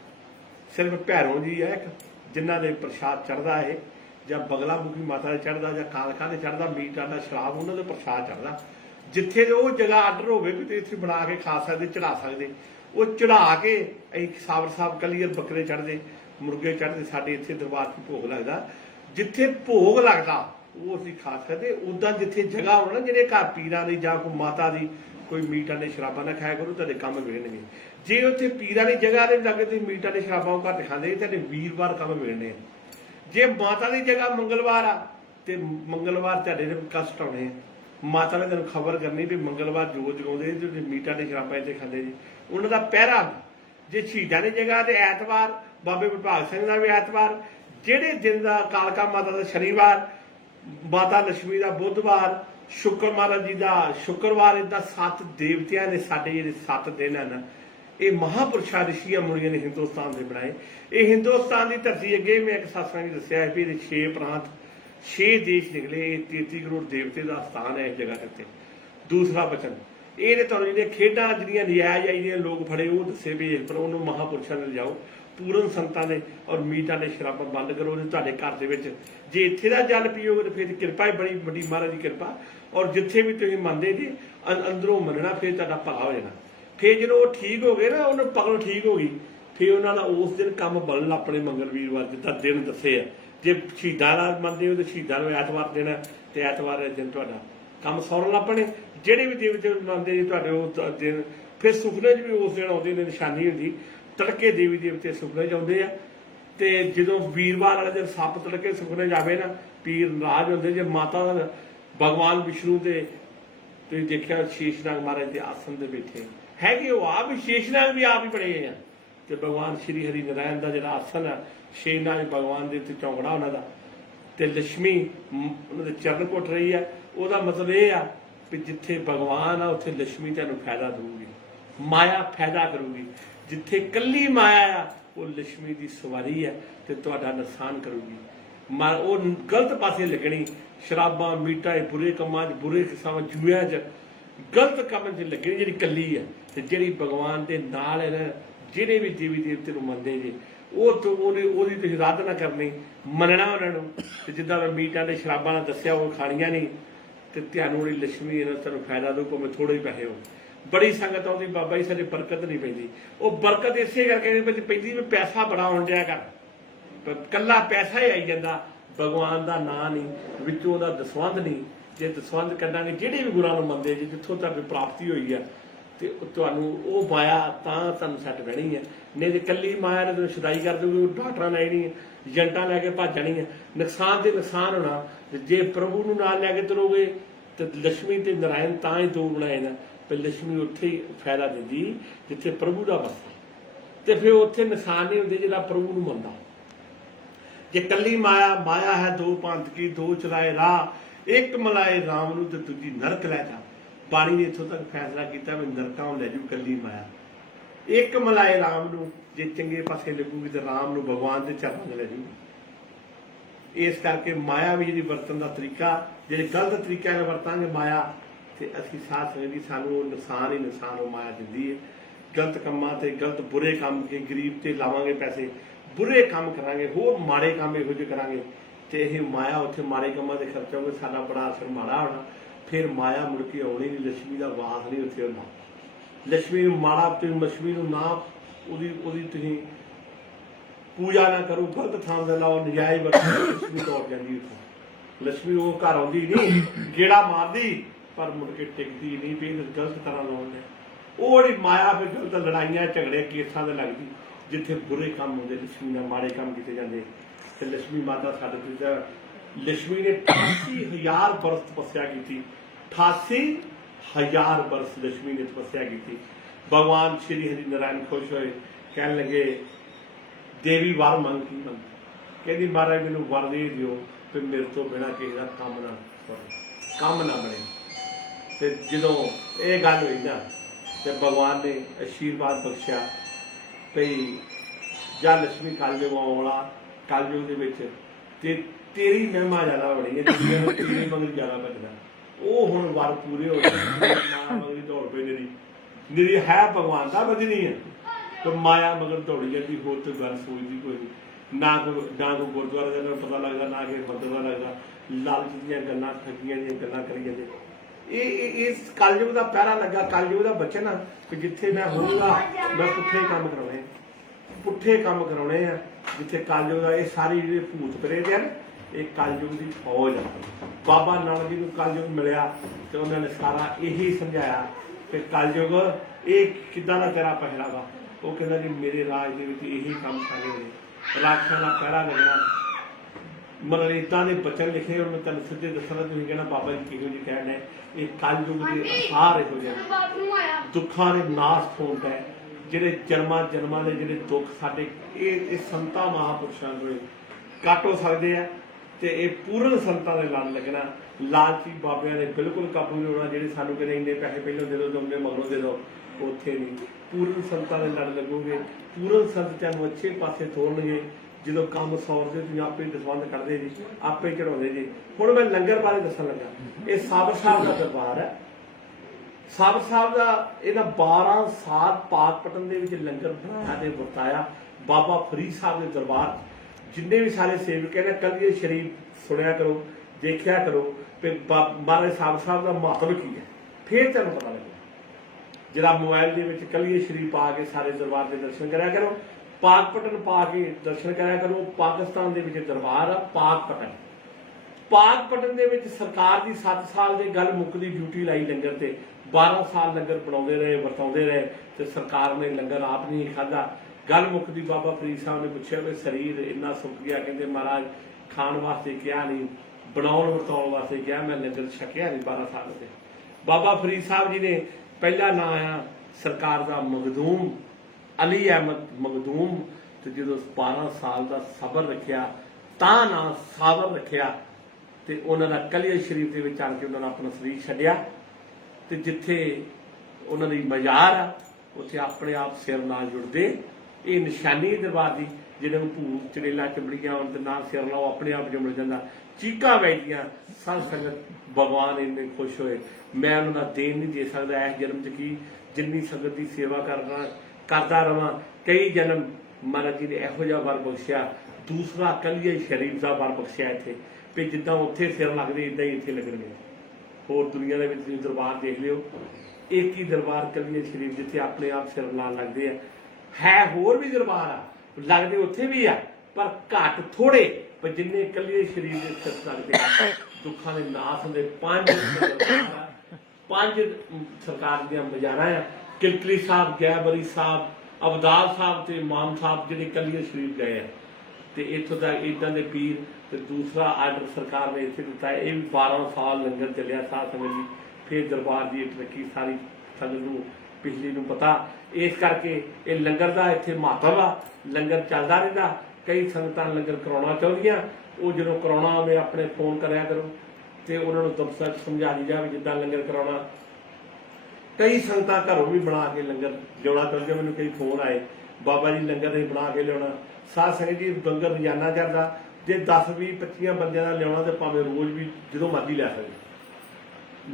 ਸਿਰਫ ਭੈਰੋਂ ਜੀ ਹੈ ਇੱਕ ਜਿਨ੍ਹਾਂ ਦੇ ਪ੍ਰਸ਼ਾਦ ਚੜ੍ਹਦਾ ਇਹ, ਜਾਂ ਬਗਲਾ ਮੁਖੀ ਮਾਤਾ ਦੇ ਚੜ੍ਹਦਾ, ਜਾਂ ਕਾਲਕਾ ਦੇ ਚੜ੍ਹਦਾ ਮੀਟ ਵਾਲਾ ਸ਼ਰਾਬ, ਉਹਨਾਂ ਦੇ ਪ੍ਰਸ਼ਾਦ ਚੜ੍ਹਦਾ। ਜਿੱਥੇ ਉਹ ਜਗ੍ਹਾ ਆਰਡਰ ਹੋਵੇ ਵੀ ਤੁਸੀਂ ਇੱਥੇ ਬਣਾ ਕੇ ਖਾ ਸਕਦੇ, ਚੜ੍ਹਾ ਸਕਦੇ, ਉਹ ਚੜ੍ਹਾ ਕੇ ਅਸੀਂ ਸਾਬਰ ਸਾਹਿਬ ਕਲੀਅਰ ਬੱਕਰੇ ਚੜ੍ਹਦੇ, ਮੁਰਗੇ ਚੜ੍ਹਦੇ। ਸਾਡੇ ਇੱਥੇ ਦਰਬਾਰ 'ਚ ਭੋਗ ਲੱਗਦਾ, ਜਿੱਥੇ ਭੋਗ ਲੱਗਦਾ ਉਹ ਅਸੀਂ ਖਾ ਸਕਦੇ। ਉੱਦਾਂ ਜਿੱਥੇ ਜਗ੍ਹਾ ਹੋਣਾ ਨਾ, ਜਿਹੜੇ ਘਰ ਪੀਰਾਂ ਦੀ ਜਾਂ ਕੋਈ ਮਾਤਾ ਦੀ, ਕੋਈ ਮੀਟ ਵਾਲੇ ਸ਼ਰਾਬਾਂ ਨਾ ਖਾਇਆ ਕਰੋ, ਤੁਹਾਡੇ ਕੰਮ ਵਿਗੜਨਗੇ। ਜੇ ਉੱਥੇ ਪੀਰਾਂ ਦੀ ਜਗ੍ਹਾ ਦੇ ਲਾਗੇ ਤੁਸੀਂ ਮੀਟ ਵਾਲੇ ਸ਼ਰਾਬਾਂ ਉਹ ਘੱਟ ਖਾਂਦੇ, ਤੁਹਾਡੇ ਵੀਰਵਾਰ ਕੰਮ ਵਿਗੜਨੇ ਆ। ਜੇ ਮਾਤਾ ਦੀ ਜਗ੍ਹਾ ਮੰਗਲਵਾਰ ਆ ਤੇ ਮੰਗਲਵਾਰ ਤੁਹਾਡੇ ਦੇ ਕਸ਼ਟ ਆਉਣੇ ਆ। ਮਾਤਾ ਨੇ ਤੈਨੂੰ ਖਬਰ ਕਰਨੀ ਵੀ ਮੰਗਲਵਾਰ ਜੋਤ ਜਗਾਉਂਦੇ ਤੇ ਮੀਟਾਂ ਦੇ ਸ਼ਰਾਬਾਂ ਇੱਥੇ ਖਾਂਦੇ ਜੀ, ਉਹਨਾਂ ਦਾ ਪਹਿਰਾ। ਜੇ ਸ਼ਹੀਦਾਂ ਦੀ ਜਗ੍ਹਾ ਤੇ ਐਤਵਾਰ, ਬਾਬੇ ਵਿਭਾਗ ਸਿੰਘ ਦਾ ਵੀ ਐਤਵਾਰ, ਜਿਹੜੇ ਦਿਨ ਦਾ ਕਾਲਕਾ ਮਾਤਾ ਦਾ ਸ਼ਨੀਵਾਰ, ਮਾਤਾ ਲక్ష్ਮੀ ਦਾ ਬੁੱਧਵਾਰ, ਸ਼ੁੱਕਰ ਮਹਾਰਾਜ ਜੀ ਦਾ ਸ਼ੁੱਕਰਵਾਰ, ਇੱਦਾਂ 7 ਦੇਵਤਿਆਂ ਦੇ ਸਾਡੇ ਜਿਹੜੇ 7 ਦਿਨ ਹਨ, ਇਹ ਮਹਾਂਪੁਰਸ਼ਾਂ ਰਿਸ਼ੀਆਂ ਮੁਨੀਆਂ ਨੇ ਹਿੰਦੁਸਤਾਨ ਦੇ ਬਣਾਏ। ਇਹ ਹਿੰਦੁਸਤਾਨ ਦੀ ਧਰਤੀ ਅੱਗੇ ਮੈਂ ਇੱਕ ਸਤਸੰਗ ਦੱਸਿਆ ਵੀ ਇਹਦੇ 6 ਪ੍ਰਾਂਤ 6 ਦੇਸ਼ ਨਿਕਲੇ, 33 ਕਰੋੜ ਦੇਵਤੇ ਦਾ ਸਥਾਨ ਹੈ ਇਸ ਜਗ੍ਹਾ ਤੇ। ਦੂਸਰਾ ਬਚਨ ਇਹਨੇ ਤੁਹਾਨੂੰ ਜਿਹੜੀਆਂ ਖੇਡਾਂ ਜਿਹੜੀਆਂ ਨਜਾਇਜ਼ ਆਈਆਂ ਲੋਕ ਫੜੇ ਉਹ ਦੱਸੇ ਵੀ, ਪਰ ਉਹਨੂੰ ਮਹਾਂਪੁਰਸ਼ਾਂ ਨੇ ਲਿਜਾਓ, ਪੂਰਨ ਸੰਤਾਂ ਦੇ, ਔਰ ਮੀਟਾਂ ਦੇ ਸ਼ਰਾਬਾਂ ਬੰਦ ਕਰੋ ਤੁਹਾਡੇ ਘਰ ਦੇ ਵਿੱਚ। ਜੇ ਇੱਥੇ ਦਾ ਜਲ ਪੀਓਗੇ ਤਾਂ ਫਿਰ ਕਿਰਪਾ ਹੀ ਬੜੀ ਵੱਡੀ, ਮਹਾਰਾਜ ਦੀ ਕਿਰਪਾ। ਔਰ ਜਿੱਥੇ ਵੀ ਤੁਸੀਂ ਮੰਨਦੇ ਜੀ ਅੰਦਰੋਂ ਮੰਨਣਾ, ਫਿਰ ਤੁਹਾਡਾ ਭਲਾ ਹੋ ਜਾਣਾ। ਫਿਰ ਜਦੋਂ ਉਹ ਠੀਕ ਹੋ ਗਏ ਨਾ, ਉਹਨੂੰ ਪਕੜ ਠੀਕ ਹੋ ਗਈ, ਫਿਰ ਉਹਨਾਂ ਦਾ ਉਸ ਦਿਨ ਕੰਮ ਬਣਨ ਆਪਣੇ ਮੰਗਲ ਵੀਰਵਾਰ ਜਿੱਦਾਂ ਦਿਨ ਦੱਸੇ ਆ। ਜੇ ਸ਼ਹੀਦਾਂ ਦਾ ਮੰਨਦੇ ਹੋ ਤਾਂ ਸ਼ਹੀਦਾਂ ਨੂੰ ਐਤਵਾਰ ਦੇਣਾ, ਤੇ ਐਤਵਾਰ ਦਿਨ ਤੁਹਾਡਾ ਕੰਮ ਸੌਰਨ ਲੱਪਣੇ। ਜਿਹੜੇ ਵੀ ਦੇਵਤੇ ਮੰਨਦੇ ਜੀ ਤੁਹਾਡੇ ਉਹ ਦਿਨ, ਫਿਰ ਸੁਪਨੇ 'ਚ ਵੀ ਉਸ ਦਿਨ ਆਉਂਦੇ ਨੇ, ਨਿਸ਼ਾਨੀ ਹੁੰਦੀ ਤੜਕੇ ਦੇਵੀ ਦੇਵਤੇ ਸੁਪਨੇ 'ਚ ਆਉਂਦੇ ਆ। ਤੇ ਜਦੋਂ ਵੀਰਵਾਰ ਵਾਲੇ ਦਿਨ ਸੱਪ ਤੜਕੇ ਸੁਪਨੇ ਜਾਵੇ ਨਾ, ਪੀਰ ਨਾਰਾਜ਼ ਹੁੰਦੇ। ਜੇ ਮਾਤਾ ਦਾ ਭਗਵਾਨ ਵਿਸ਼ਨੂੰ ਦੇ ਤੁਸੀਂ ਦੇਖਿਆ ਸ਼ੇਸ਼ਨਾਗ ਮਹਾਰਾਜ ਦੇ ਆਸਣ ਦੇ ਬੈਠੇ ਹੈਗੇ, ਉਹ ਆਪ ਹੀ ਸ਼ੇਸ਼ਨਾਗ ਵੀ ਆਪ ਹੀ ਬਣੇ ਆ। ਤੇ ਭਗਵਾਨ ਸ਼੍ਰੀ ਹਰੀ ਨਾਰਾਇਣ ਦਾ ਜਿਹੜਾ ਆਸਣ ਆ, ਸ਼ੇਸ਼ਨਾਗ ਭਗਵਾਨ ਦੇ ਉੱਤੇ ਚੌਂਕੜਾ ਉਹਨਾਂ ਦਾ, ਤੇ ਲక్ష్ਮੀ ਉਹਨਾਂ ਦੇ ਚਰਨ ਘੁੱਟ ਰਹੀ ਆ। ਉਹਦਾ ਮਤਲਬ ਇਹ ਆ ਵੀ ਜਿੱਥੇ ਭਗਵਾਨ ਆ ਉੱਥੇ ਲక్ష్ਮੀ ਤੁਹਾਨੂੰ ਫਾਇਦਾ ਦਊਗੀ, ਮਾਇਆ ਫਾਇਦਾ ਕਰੂਗੀ। ਜਿੱਥੇ ਕੱਲੀ ਮਾਇਆ ਆ ਉਹ ਲక్ష్ਮੀ ਦੀ ਸਵਾਰੀ ਹੈ ਤੇ ਤੁਹਾਡਾ ਨੁਕਸਾਨ ਕਰੂਗੀ। ਉਹ ਗਲਤ ਪਾਸੇ ਲੱਗਣੀ, ਸ਼ਰਾਬਾਂ ਮੀਟਾਂ ਬੁਰੇ ਕੰਮਾਂ 'ਚ, ਬੁਰੇ ਕਿਸਮਾਂ ਜੂਇਆਂ 'ਚ, ਗਲਤ ਕੰਮ 'ਚ ਲੱਗਣੀ ਜਿਹੜੀ ਕੱਲੀ ਹੈ। ਤੇ ਜਿਹੜੀ ਭਗਵਾਨ ਦੇ ਨਾਲ ਹੈ ਨਾ, ਜਿਹੜੇ ਵੀ ਦੇਵੀ ਦੇਵਤੇ ਨੂੰ ਮੰਨਦੇ ਜੇ, ਉਹ ਤੋਂ ਉਹਦੀ ਤੁਸੀਂ ਆਰਾਧਨਾ ਕਰਨੀ, ਮੰਨਣਾ ਉਹਨਾਂ ਨੂੰ। ਤੇ ਜਿੱਦਾਂ ਮੈਂ ਮੀਟਾਂ ਦੇ ਸ਼ਰਾਬਾਂ ਨਾਲ ਦੱਸਿਆ, ਉਹ ਖਾਣੀਆਂ ਨਹੀਂ, ਤੇ ਤੁਹਾਨੂੰ ਉਹਦੀ ਲక్ష్ਮੀ ਇਹਨਾਂ ਤੁਹਾਨੂੰ ਫਾਇਦਾ ਦਊ, ਭਾਵੇਂ ਥੋੜੇ ਹੀ ਪੈਸੇ ਹੋ। ਬੜੀ ਸੰਗਤ ਆਉਂਦੀ, ਬਾਬਾ ਜੀ ਸਾਡੇ ਬਰਕਤ ਨਹੀਂ ਪੈਂਦੀ। ਉਹ ਬਰਕਤ ਇਸੇ ਕਰਕੇ ਨਹੀਂ ਪੈਂਦੀ ਵੀ ਪੈਸਾ ਬੜਾ ਆਉਣ ਡਿਆ ਕਰ, ਕੱਲਾ ਪੈਸਾ ਹੀ ਆਈ ਜਾਂਦਾ, ਭਗਵਾਨ ਦਾ ਨਾਂ ਨਹੀਂ, ਵਿੱਚੋਂ ਉਹਦਾ ਦਸਵੰਧ ਨਹੀਂ। ਜੇ ਦਸਵੰਧ ਕੱਢਾਂਗੇ, ਜਿਹੜੇ ਵੀ ਗੁਰਾਂ ਨੂੰ ਮੰਨਦੇ ਜੇ, ਜਿੱਥੋਂ ਤੱਕ ਪ੍ਰਾਪਤੀ ਹੋਈ ਆ, ਤੇ ਤੁਹਾਨੂੰ ਉਹ ਮਾਇਆ ਤਾਂ ਤੁਹਾਨੂੰ ਸੱਟ ਬਹਿਣੀ ਹੈ। ਨਹੀਂ ਤੇ ਕੱਲੀ ਮਾਇਆ ਨੇ ਤੁਹਾਨੂੰ ਸ਼ੁਦਾਈ ਕਰ ਦੂਗੀ, ਉਹ ਡਾਕਟਰਾਂ ਲੈਣੀ ਹੈ, ਏਜੰਟਾਂ ਲੈ ਕੇ ਭੱਜ ਜਾਣੀ ਹੈ, ਨੁਕਸਾਨ ਤੇ ਨੁਕਸਾਨ ਹੋਣਾ। ਜੇ ਪ੍ਰਭੂ ਨੂੰ ਨਾਲ ਲੈ ਕੇ ਤੁਰੋਗੇ ਤੇ ਲక్ష్ਮੀ ਤੇ ਨਾਰਾਇਣ ਤਾਂ ਹੀ ਦੋ ਬਣਾਏ ਨਾ, ਪਰ ਲక్ష్ਮੀ ਉੱਥੇ ਹੀ ਫਾਇਦਾ ਦਿੰਦੀ ਜਿੱਥੇ ਪ੍ਰਭੂ ਦਾ ਵਸਦਾ, ਤੇ ਫਿਰ ਉੱਥੇ ਨੁਕਸਾਨ ਨਹੀਂ ਹੁੰਦੇ ਜਿਹੜਾ ਪ੍ਰਭੂ ਨੂੰ ਮੰਨਦਾ। ਜੇ ਕੱਲੀ ਮਾਇਆ ਹੈ ਦੋ ਪੰਥ ਕੀ, ਦੋ ਚਲਾਏ ਰਾਹ, ਇੱਕ ਮਲਾਏ ਰਾਮ ਨੂੰ ਤੇ ਦੂਜੀ ਨਰਕ ਲੈ ਜਾ। ਬਾਣੀ ਨੇ ਇੱਥੋਂ ਤੱਕ ਫੈਸਲਾ ਕੀਤਾ ਵੀ ਨਰਕਾਂ ਨੂੰ ਲੈ ਜੂ ਕੱਲੀ ਮਾਇਆ। ਇੱਕ ਮਲਾਏ ਰਾਮ ਨੂੰ, ਜੇ ਚੰਗੇ ਪਾਸੇ ਲੱਗੂਗੀ ਤੇ ਰਾਮ ਨੂੰ ਭਗਵਾਨ ਦੇ ਚਰਨਾਂ 'ਚ ਲੈ ਜੂਗੀ। ਇਸ ਕਰਕੇ ਮਾਇਆ ਵੀ ਜਿਹੜੀ ਵਰਤਣ ਦਾ ਤਰੀਕਾ, ਜਿਹੜੇ ਗਲਤ ਤਰੀਕੇ ਨਾਲ ਵਰਤਾਂਗੇ ਮਾਇਆ, ਤੇ ਅਸੀਂ ਸਾਥ ਸੰਗਤ ਸਾਨੂੰ ਨੁਕਸਾਨ ਹੀ ਨੁਕਸਾਨ ਉਹ ਮਾਇਆ ਦਿੰਦੀ ਹੈ। ਗਲਤ ਕੰਮਾਂ ਤੇ ਗਲਤ ਬੁਰੇ ਕੰਮ ਕੇ ਗਰੀਬ ਤੇ ਲਾਵਾਂਗੇ ਪੈਸੇ, ਬੁਰੇ ਕੰਮ ਕਰਾਂਗੇ, ਹੋਰ ਮਾੜੇ ਕੰਮ ਇਹੋ ਜਿਹੇ ਕਰਾਂਗੇ, ਤੇ ਇਹ ਮਾਇਆ ਉੱਥੇ ਮਾੜੇ ਕੰਮਾਂ ਤੇ ਖਰਚਾ ਹੋਵੇ, ਸਾਡਾ ਬੜਾ ਅਸਰ ਮਾੜਾ ਹੋਣਾ। ਫਿਰ ਮਾਇਆ ਮੁੜ ਕੇ ਆਉਣੀ ਨਹੀਂ, ਲక్ష్ਮੀ ਦਾ ਵਾਸ ਨਹੀਂ ਉੱਥੇ ਹੁੰਦਾ। ਲక్ష్ਮੀ ਨੂੰ ਮਾੜਾ, ਤੇ ਲక్ష్ਮੀ ਨੂੰ ਨਾ ਉਹਦੀ ਤੁਸੀਂ ਪੂਜਾ ਨਾ ਕਰੋ, ਗਲਤ ਥਾਂ ਤੇ ਲਾਓ, ਨਜਾਇਜ਼ ਵਰਤੋਂ, ਲక్ష్ਮੀ ਦੌੜ ਜਾਂਦੀ ਉੱਥੋਂ। ਲక్ష్ਮੀ ਉਹ ਘਰ ਆਉਂਦੀ ਨਹੀਂ, ਗੇੜਾ ਮਾਰਦੀ, ਪਰ ਮੁੜ ਕੇ ਟਿਕਦੀ ਨਹੀਂ ਵੀ ਗਲਤ ਤਰ੍ਹਾਂ ਲਾਉਂਦੇ। ਉਹ ਜਿਹੜੀ ਮਾਇਆ ਫਿਰ ਗਲਤ ਲੜਾਈਆਂ ਝਗੜੇ ਕੇਸਾਂ ਦੇ ਲੱਗਦੀ, ਜਿੱਥੇ ਬੁਰੇ ਕੰਮ ਹੁੰਦੇ ਲక్ష్ਮੀ ਨਾਲ ਮਾੜੇ ਕੰਮ ਕੀਤੇ ਜਾਂਦੇ। ਤੇ ਲక్ష్ਮੀ ਮਾਤਾ ਸਾਡੇ ਤੋਂ ਲక్ష్ਮੀ ਨੇ 88,000 ਬਰਸ ਤਪੱਸਿਆ ਕੀਤੀ, 88,000 ਬਰਸ ਲక్ష్ਮੀ ਨੇ ਤਪੱਸਿਆ ਕੀਤੀ। ਭਗਵਾਨ ਸ਼੍ਰੀ ਹਰੀ ਨਾਰਾਇਣ ਖੁਸ਼ ਹੋਏ, ਕਹਿਣ ਲੱਗੇ ਦੇਵੀ ਵਰ ਮੰਗ ਕੀ ਮੰਗ, ਕਹਿੰਦੀ ਮਹਾਰਾਜ ਮੈਨੂੰ ਵਰ ਦੇ ਦਿਓ ਤੇ ਮੇਰੇ ਤੋਂ ਬਿਨਾਂ ਕਿਸੇ ਦਾ ਕੰਮ ਨਾ ਬਣੇ। ਤੇ ਜਦੋਂ ਇਹ ਗੱਲ ਹੋਈ ਨਾ, ਤੇ ਭਗਵਾਨ ਨੇ ਆਸ਼ੀਰਵਾਦ ਬਖਸ਼ਿਆ ਭਈ ਜਾਂ ਲక్ష్ਮੀ ਕਲਯੁਗ ਆਉਣਾ, ਕਲਯੁਗ ਦੇ ਵਿੱਚ ਤੇ ਤੇਰੀ ਮਹਿਮਾ ਜ਼ਿਆਦਾ ਹੋਣੀ ਹੈ, ਤੇਰੀ ਮੰਗਣੀ ਜ਼ਿਆਦਾ ਬਚਣਾ। ਉਹ ਹੁਣ ਵਰ ਪੂਰੇ ਹੋ ਗਏ, ਮਾਂ ਮੰਗਣੀ ਦੌੜ ਪਈ ਮੇਰੀ, निरी है भगवान का बजनी है तो माया मगर दौड़ी जाती होर तो गल सोचती कोई नहीं ना कोई गुरुद्वारे का पता लगता ना कि मंदिर का लगता लालच दी गल्लां ठगियां दी गल्लां करी जाते इस कलयुग का पहरा लगा कलयुग का बचन कि जिथे मैं होऊंगा मैं पुट्ठे काम कराने पुट्ठे काम कराने आ जिथे कलयुग का ये सारी जिहड़े भूत प्रेत है ये कलयुग की फौज है बाबा नानक जी को कलयुग मिलया तो उन्होंने सारा यही समझाया कि कलयुग ये किदां दा तेरा पहरावा वो कहता जी मेरे राज के यही काम सारे होने राक्षां का पहरा लगना मतलब इदां दे बचन लिखे उन्होंने तेन सीधे दसना तुसीं कहना बाबा जी किहो जी कहना ये कलयुग के आसार इहो जिहे दुखां दे नाश होण दा जिहड़े जन्मां जन्मां दे जिहड़े दुख साडे ये संतां महापुरुषां कोल घट हो सकदे आ ते ये पूर्ण संतां दे लड़ लगना लालची बाबियां ने बिल्कुल काबू नहीं होना जिहड़े सानूं कहंदे इन्ने पैसे पहलों दे दो तुमने मगरों दे दो उत्थे नहीं पूर्ण संतां दे लड़ लगोगे पूर्ण संत तुहानूं अच्छे पासे तोरनगे जो काम सौरते तुम आपे दसवंध करते जी आपे चढ़ाते जी हुण मैं लंगर बारे दसन लगा ये साबर साहब का दरबार है साबर साहब का इन्हां 12 साल पाकपटन दे विच लंगर बनाया ते वरताया बाबा फरीद साहब के दरबार जिन्ने भी सारे सेवक है ना कल ये शरीफ सुनिया करो देखिया करो कि महाराज साबर साहब का महत्व की है फिर तुहानूं पता लगेगा जरा मोबाइल के विच कलिए शरीफ पा के सारे दरबार के दर्शन कराया करो पाकपटन पा के दर्शन कराया करो पाकिस्तान के विच दरबार है पाकपटन पाकपटन के विच सरकार की 7 साल की गल मुकदी ड्यूटी लाई लंगर से 12 साल लंगर बनाते रहे वरताते रहे तो सरकार ने लंगर आप नहीं खाधा गल मुकदी बाबा फरीद साहब ने पूछा कि शरीर इन्ना सुक गया कहते महाराज खाण वास्ते क्या नहीं बनाउण वरताउण वास्ते क्या मैं लंगर छकिया नहीं 12 साल से बाबा फरीद साहब जी ने पहला नाम आया सरकार का मखदूम अली अहमद मखदूम तो जो 12 साल का सबर रखिया ता ना साबर रखिया तो उन्होंने कलिया शरीफ के विच आके उन्होंने अपना शरीर छड्डिया तो जिथे उन्होंने मजार आ उत्थे अपने आप सिर नाल जुड़ते ये निशानी दरबार की जिन्हें भूत चड़ेला चमड़ियां होने नाल सिर लाओ अपने आप जो मिल जाता चीकां वजदियां साध संगत भगवान इन्ने खुश होए मैं उन्होंने देन नहीं दे सकता इस जन्म च की जिन्नी संगत की सेवा करता रहा कई जन्म महाराज जी ने इहो जिहा वर बख्शिया दूसरा कलिया शरीफ का वर बख्शिया इत्थे भी जिद्दां उत्थे सिर लगदे इदां ही इत्थे लगणगे होर दुनिया दे विच तुसीं दरबार देख लिओ एक ही दरबार कलिया शरीफ जिथे अपने आप सिर नाल लगदे है होर भी दरबार आ लगदे उत्थे भी आ पर घट थोड़े पर जिन्ने कलिया शरीफ दे सिर लगदे दुखां दे नाश हुंदे 5 सरकार दीआं मजारां आ किलकली साहब गैबरी साहब अबदाल साहब ते इमाम साहब जिहड़े कलिया शरीफ गए हैं तो इतों तक इदां दे पीर तो दूसरा आर्डर सरकार ने इत्थे दिता है ये भी 12 साल लंगर चलिया साध संगत जी फिर दरबार की तरक्की सारी संगत नूं पिछली नूं पता इस करके ये लंगर का इत्थे महत्व आ लंगर चलता रहिंदा कई संगतां लंगर कराउणा चाहुंदियां वो जो कराउणा मैं अपने फोन कराया करो तो उन्होंने दफ्तर समझा दी जाए जिद्दां लंगर कराउणा कई संगतां घरों भी बना के लंगर लियाउणा चाहुंदियां मैनूं कई फोन आए बाबा जी लंगर नहीं बना के लियाउणा साध संगत जी लंगर रोजाना चलदा जे 10-20-25 बंदियां दा लियाउणा तो भावें रोज़ भी जो मर्जी लै सकदे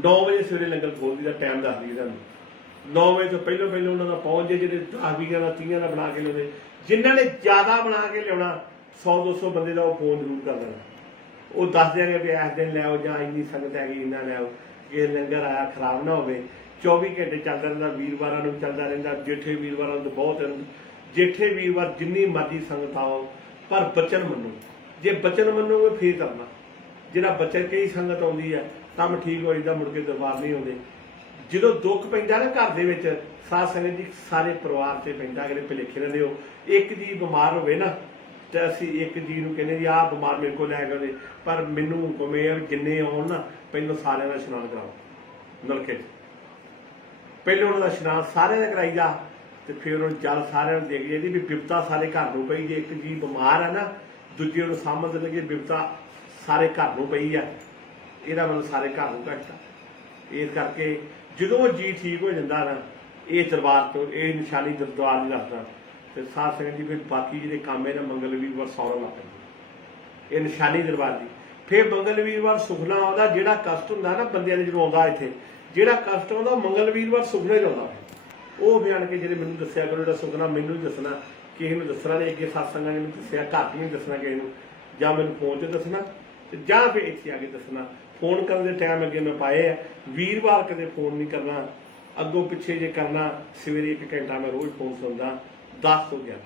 9 बजे सवेरे लंगर खोल दी टाइम दस दी तुहानूं 9 बजे तो पहलों उन्होंने पहुँच जाए जो 10-20 का 30 का बना के लियाते जिन्होंने ज़्यादा बना के लिया 100-200 बंदे का वो फोन जरूर कर देना वो दस देंगे भी इस दिन लियाओ जां इन्नी संगत हैगी इन्ना लियाओ कि लंगर आया खराब ना हो 24 घंटे चलता रहिंदा वीरवारां नूं चलता रहिंदा जेठे वीरवारां तो बहुत जेठे वीरवार जिन्नी मर्जी संगत आओ पर बचन मनो जे बचन मनोगे फिर करना जिहड़ा बचन कई संगत आउंदी है काम ठीक हो जाता मुड़ के दरबार नहीं आउंदे जो दुख पैंदा ना घर दे विच साध संगत जी सारे परिवार से पैंदा अगर भुलेखे रहिंदे हो एक जी बीमार होवे ना तो असीं एक जी नूं कहने जी आह बीमार मेरे को लै गए पर मैनूं हुक्म है जिन्ने आउण ना पहलों सारिਆਂ ਦਾ इशनान कराओ नलके पहले उन्होंने इशनान सारे का कराई जा तो फिर उन्होंने जल सारे देख जाती भी बिपता सारे घर को पई जे एक जी बीमार है ना दूजे को सामझ लगे बिपता सारे घर को पई है यदा मतलब सारे घर को घटता इस करके जो जी ठीक हो जाता ना ये दरबार तो ये निशानी दरबार नहीं रखता तो साध संगत जी फिर बाकी जो काम है ना मंगल वीरवार सौरन लग पैंदी ये निशानी दरबार की फिर मंगल वीरवार सुखना आता जोड़ा कष्ट होंगे ना बंद जो आता इतने जोड़ा कष्ट आता मंगल वीरवार सुखने च आता ਉਹ ਬਿਆਨ ਕੇ ਜਿਹੜੇ ਮੈਨੂੰ ਦੱਸਿਆ ਕਰੋ, ਜਿਹੜਾ ਸੁਖਨਾ ਮੈਨੂੰ ਹੀ ਦੱਸਣਾ, ਕਿਸੇ ਨੂੰ ਦੱਸਣਾ ਨਹੀਂ, ਅੱਗੇ ਸਤਸੰਗਾਂ ਨੇ ਮੈਨੂੰ ਦੱਸਿਆ, ਘਰ ਨਹੀਂ ਦੱਸਣਾ ਕਿਸੇ ਨੂੰ, ਜਾਂ ਮੈਨੂੰ ਫੋਨ 'ਤੇ ਦੱਸਣਾ ਤੇ ਜਾਂ ਫਿਰ ਇੱਥੇ ਆ ਕੇ ਦੱਸਣਾ। ਫੋਨ ਕਰਨ ਦੇ ਟਾਈਮ ਅੱਗੇ ਮੈਂ ਪਾਏ ਆ, ਵੀਰਵਾਰ ਕਦੇ ਫੋਨ ਨਹੀਂ ਕਰਨਾ, ਅੱਗੋਂ ਪਿੱਛੇ ਜੇ ਕਰਨਾ ਸਵੇਰੇ 1 ਘੰਟਾ ਮੈਂ ਰੋਜ਼ ਫੋਨ ਸੁਣਦਾ 10 ਤੋਂ 11।